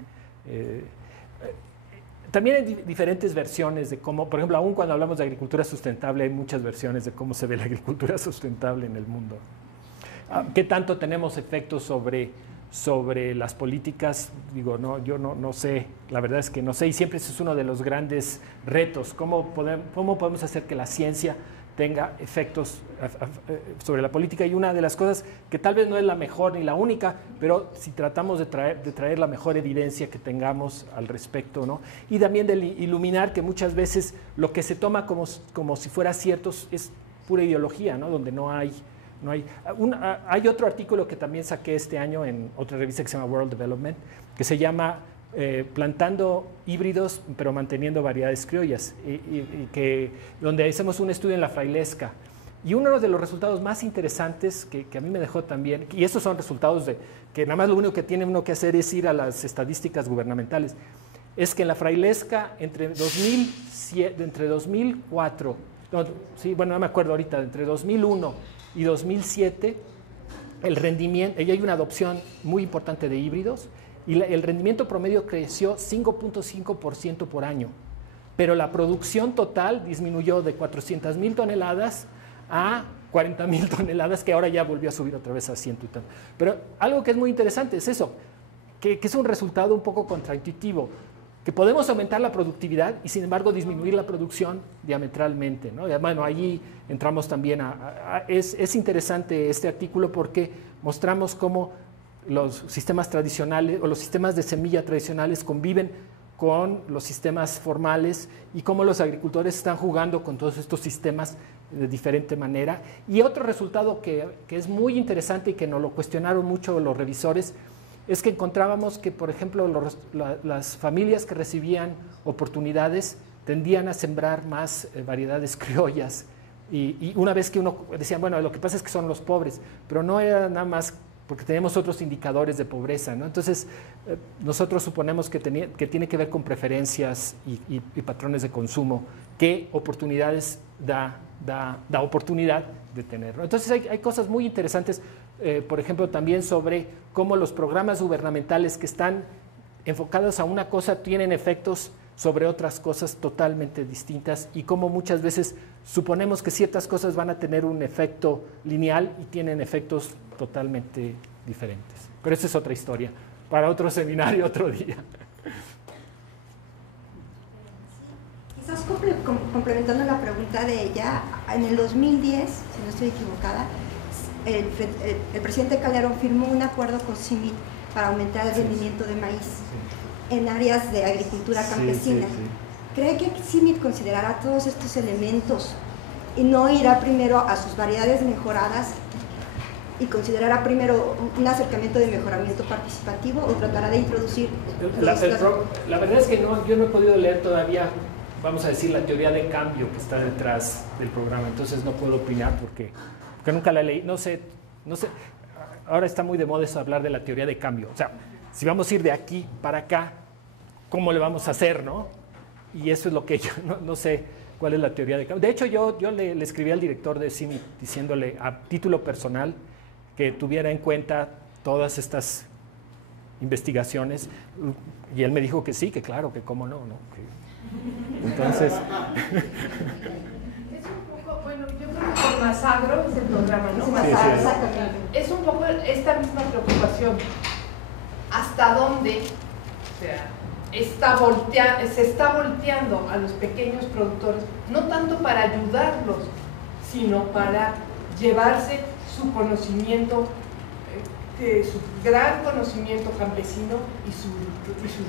hay diferentes versiones de cómo, por ejemplo, aún cuando hablamos de agricultura sustentable, hay muchas versiones de cómo se ve la agricultura sustentable en el mundo. ¿Qué tanto tenemos efectos sobre las políticas? Digo, yo no sé, la verdad es que no sé, y siempre ese es uno de los grandes retos, cómo podemos hacer que la ciencia tenga efectos sobre la política. Y una de las cosas que tal vez no es la mejor ni la única, pero si tratamos de traer la mejor evidencia que tengamos al respecto, ¿no? Y también de iluminar que muchas veces lo que se toma como si fuera cierto es pura ideología, ¿no? Donde no hay. Hay otro artículo que también saqué este año en otra revista que se llama World Development, que se llama plantando híbridos pero manteniendo variedades criollas, donde hacemos un estudio en la Frailesca, y uno de los resultados más interesantes que a mí me dejó también, y estos son resultados que nada más lo único que tiene uno que hacer es ir a las estadísticas gubernamentales, es que en la Frailesca entre 2004, no me acuerdo ahorita, entre 2001 y 2007 el rendimiento, y hay una adopción muy importante de híbridos, y el rendimiento promedio creció 5.5% por año, pero la producción total disminuyó de 400,000 toneladas a 40,000 toneladas, que ahora ya volvió a subir otra vez a 100 y tanto. Pero algo que es muy interesante es eso, que es un resultado un poco contraintuitivo, que podemos aumentar la productividad y sin embargo disminuir la producción diametralmente, ¿no? Y bueno, allí entramos también es interesante este artículo porque mostramos cómo los sistemas tradicionales o los sistemas de semilla tradicionales conviven con los sistemas formales y cómo los agricultores están jugando con todos estos sistemas de diferente manera. Y otro resultado que es muy interesante y que nos lo cuestionaron mucho los revisores es que encontrábamos que, por ejemplo, las familias que recibían oportunidades tendían a sembrar más variedades criollas. Y una vez que uno decía, bueno, lo que pasa es que son los pobres, pero no era nada más porque tenemos otros indicadores de pobreza, ¿no? Entonces, nosotros suponemos que tiene que ver con preferencias y patrones de consumo, qué oportunidades da oportunidad de tener, ¿no? Entonces, hay cosas muy interesantes, por ejemplo, también sobre cómo los programas gubernamentales que están enfocados a una cosa tienen efectos sobre otras cosas totalmente distintas y cómo muchas veces suponemos que ciertas cosas van a tener un efecto lineal y tienen efectos totalmente diferentes. Pero esa es otra historia, para otro seminario, otro día. Quizás complementando la pregunta de ella, en el 2010, si no estoy equivocada, el presidente Calderón firmó un acuerdo con CIMIC para aumentar el rendimiento de maíz en áreas de agricultura campesina. ¿Cree que CIMIC considerará todos estos elementos y no irá primero a sus variedades mejoradas y considerará primero un acercamiento de mejoramiento participativo o tratará de introducir? La verdad es que yo no he podido leer todavía, vamos a decir, la teoría de cambio que está detrás del programa, entonces no puedo opinar porque nunca la leí, no sé, ahora está muy de moda eso, hablar de la teoría de cambio, o sea, si vamos a ir de aquí para acá, ¿cómo le vamos a hacer, no? Y eso es lo que yo no sé cuál es la teoría de cambio. De hecho, yo le escribí al director de CIMIC diciéndole a título personal que tuviera en cuenta todas estas investigaciones y él me dijo que sí, que claro, que cómo no, que... Entonces... Es un poco, bueno, yo creo que por Masagro es el programa, ¿no? Sí, Masagro, exactamente. es un poco esta misma preocupación. ¿Hasta dónde? O sea, se está volteando a los pequeños productores, no tanto para ayudarlos, sino para llevarse su conocimiento, su gran conocimiento campesino y sus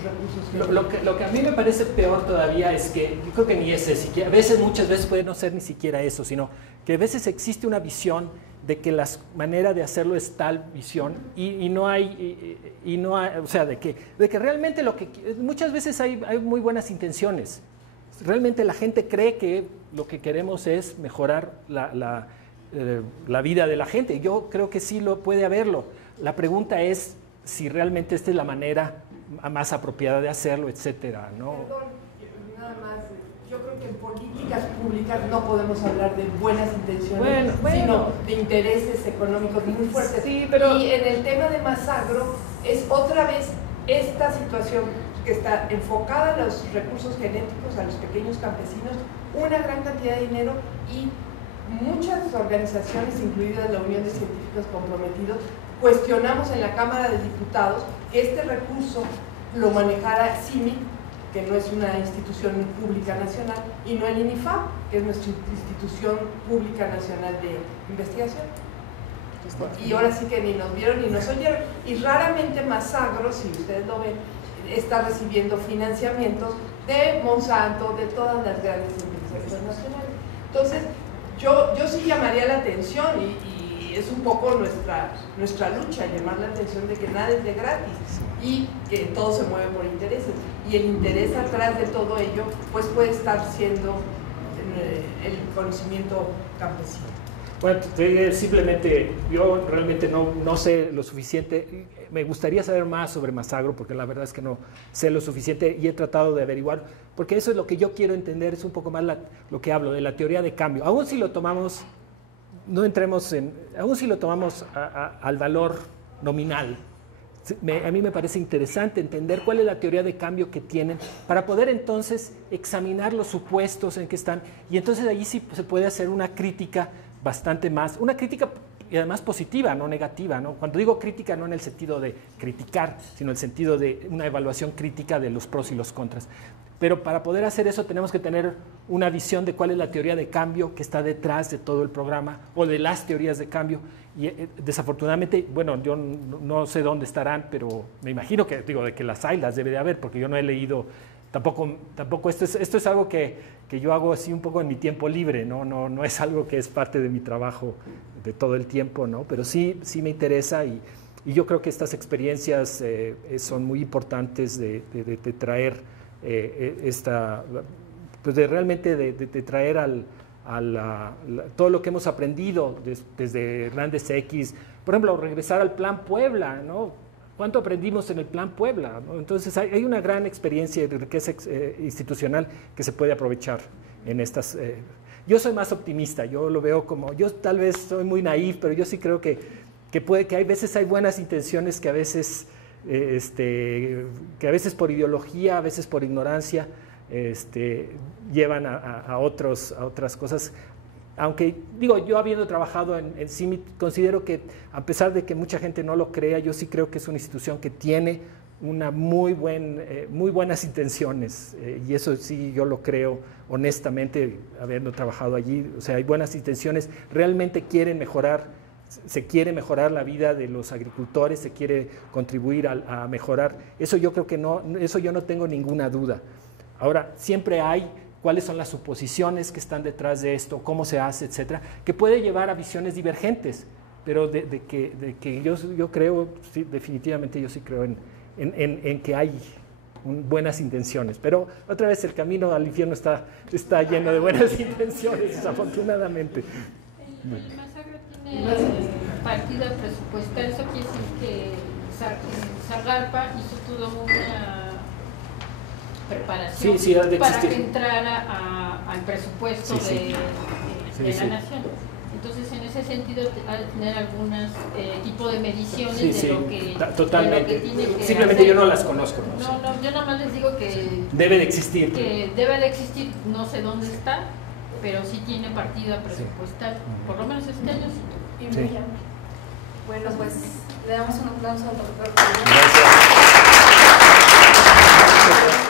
recursos. Lo que a mí me parece peor todavía es que, yo creo que ni ese siquiera, muchas veces puede no ser ni siquiera eso, sino que a veces existe una visión de que la manera de hacerlo es tal visión y no hay, o sea, de que realmente muchas veces hay muy buenas intenciones. Realmente la gente cree que lo que queremos es mejorar la vida de la gente. Yo creo que sí lo puede haberlo. La pregunta es si realmente esta es la manera más apropiada de hacerlo, etcétera, ¿no? Perdón, nada más. Yo creo que en políticas públicas no podemos hablar de buenas intenciones, sino de intereses económicos muy fuertes. Sí, pero... Y en el tema de Masagro es otra vez esta situación que está enfocada a los recursos genéticos, a los pequeños campesinos, una gran cantidad de dinero y muchas organizaciones, incluida la Unión de Científicos Comprometidos, cuestionamos en la Cámara de Diputados que este recurso lo manejara CIMIC, que no es una institución pública nacional, y no el INIFAP, que es nuestra institución pública nacional de investigación. Y ahora sí que ni nos vieron ni nos oyeron. Y raramente Masagro, si ustedes lo ven, está recibiendo financiamientos de Monsanto, de todas las grandes empresas nacionales. Entonces, yo sí llamaría la atención y es un poco nuestra lucha, llamar la atención de que nada es de gratis y que todo se mueve por intereses. Y el interés atrás de todo ello pues puede estar siendo el conocimiento campesino. Bueno, simplemente yo realmente no sé lo suficiente. Me gustaría saber más sobre Masagro porque la verdad es que no sé lo suficiente y he tratado de averiguar, porque eso es lo que yo quiero entender, es un poco más lo que hablo de la teoría de cambio. Aún si lo tomamos, aún si lo tomamos al valor nominal, a mí me parece interesante entender cuál es la teoría de cambio que tienen para poder entonces examinar los supuestos en que están y entonces allí sí se puede hacer una crítica bastante más, una crítica y además positiva, no negativa, ¿no? Cuando digo crítica no en el sentido de criticar, sino en el sentido de una evaluación crítica de los pros y los contras. Pero para poder hacer eso tenemos que tener una visión de cuál es la teoría de cambio que está detrás de todo el programa o de las teorías de cambio. Y desafortunadamente, bueno, yo no sé dónde estarán, pero me imagino que, de que las hay, las debe de haber, porque yo no he leído, tampoco esto es algo que yo hago así un poco en mi tiempo libre, no es algo que es parte de mi trabajo de todo el tiempo, ¿no? Pero sí me interesa y yo creo que estas experiencias son muy importantes de traer pues realmente de traer todo lo que hemos aprendido desde Hernández X. Por ejemplo, regresar al Plan Puebla, ¿no? ¿Cuánto aprendimos en el Plan Puebla, ¿no? Entonces hay una gran experiencia de riqueza institucional que se puede aprovechar en estas... yo soy más optimista, yo lo veo como... Yo tal vez soy muy naif, pero yo sí creo que hay veces hay buenas intenciones que a veces por ideología, a veces por ignorancia, llevan a otras cosas. Aunque, digo, yo habiendo trabajado en CIMIT, considero que, a pesar de que mucha gente no lo crea, yo sí creo que es una institución que tiene muy buenas intenciones, y eso sí yo lo creo honestamente, habiendo trabajado allí. O sea, hay buenas intenciones, realmente se quiere mejorar la vida de los agricultores, se quiere contribuir a mejorar. Eso yo creo que eso yo no tengo ninguna duda. Ahora, siempre hay cuáles son las suposiciones que están detrás de esto, cómo se hace, etcétera, que puede llevar a visiones divergentes, pero de que yo creo, sí, definitivamente yo sí creo en que hay buenas intenciones, pero otra vez el camino al infierno está lleno de buenas intenciones, desafortunadamente. El Masacre tiene partida presupuestal, eso quiere decir que Zagarpa hizo toda una preparación para que entrara al presupuesto de la nación. Entonces, en ese sentido, hay que tener algunos tipo de mediciones de lo que totalmente. De lo que tiene que simplemente hacer. Yo no las conozco. No, yo nada más les digo que debe de existir. No sé dónde está, pero sí tiene partida presupuestal, por lo menos este año sí. Y muy amplio. Bueno, pues le damos un aplauso al doctor. Gracias.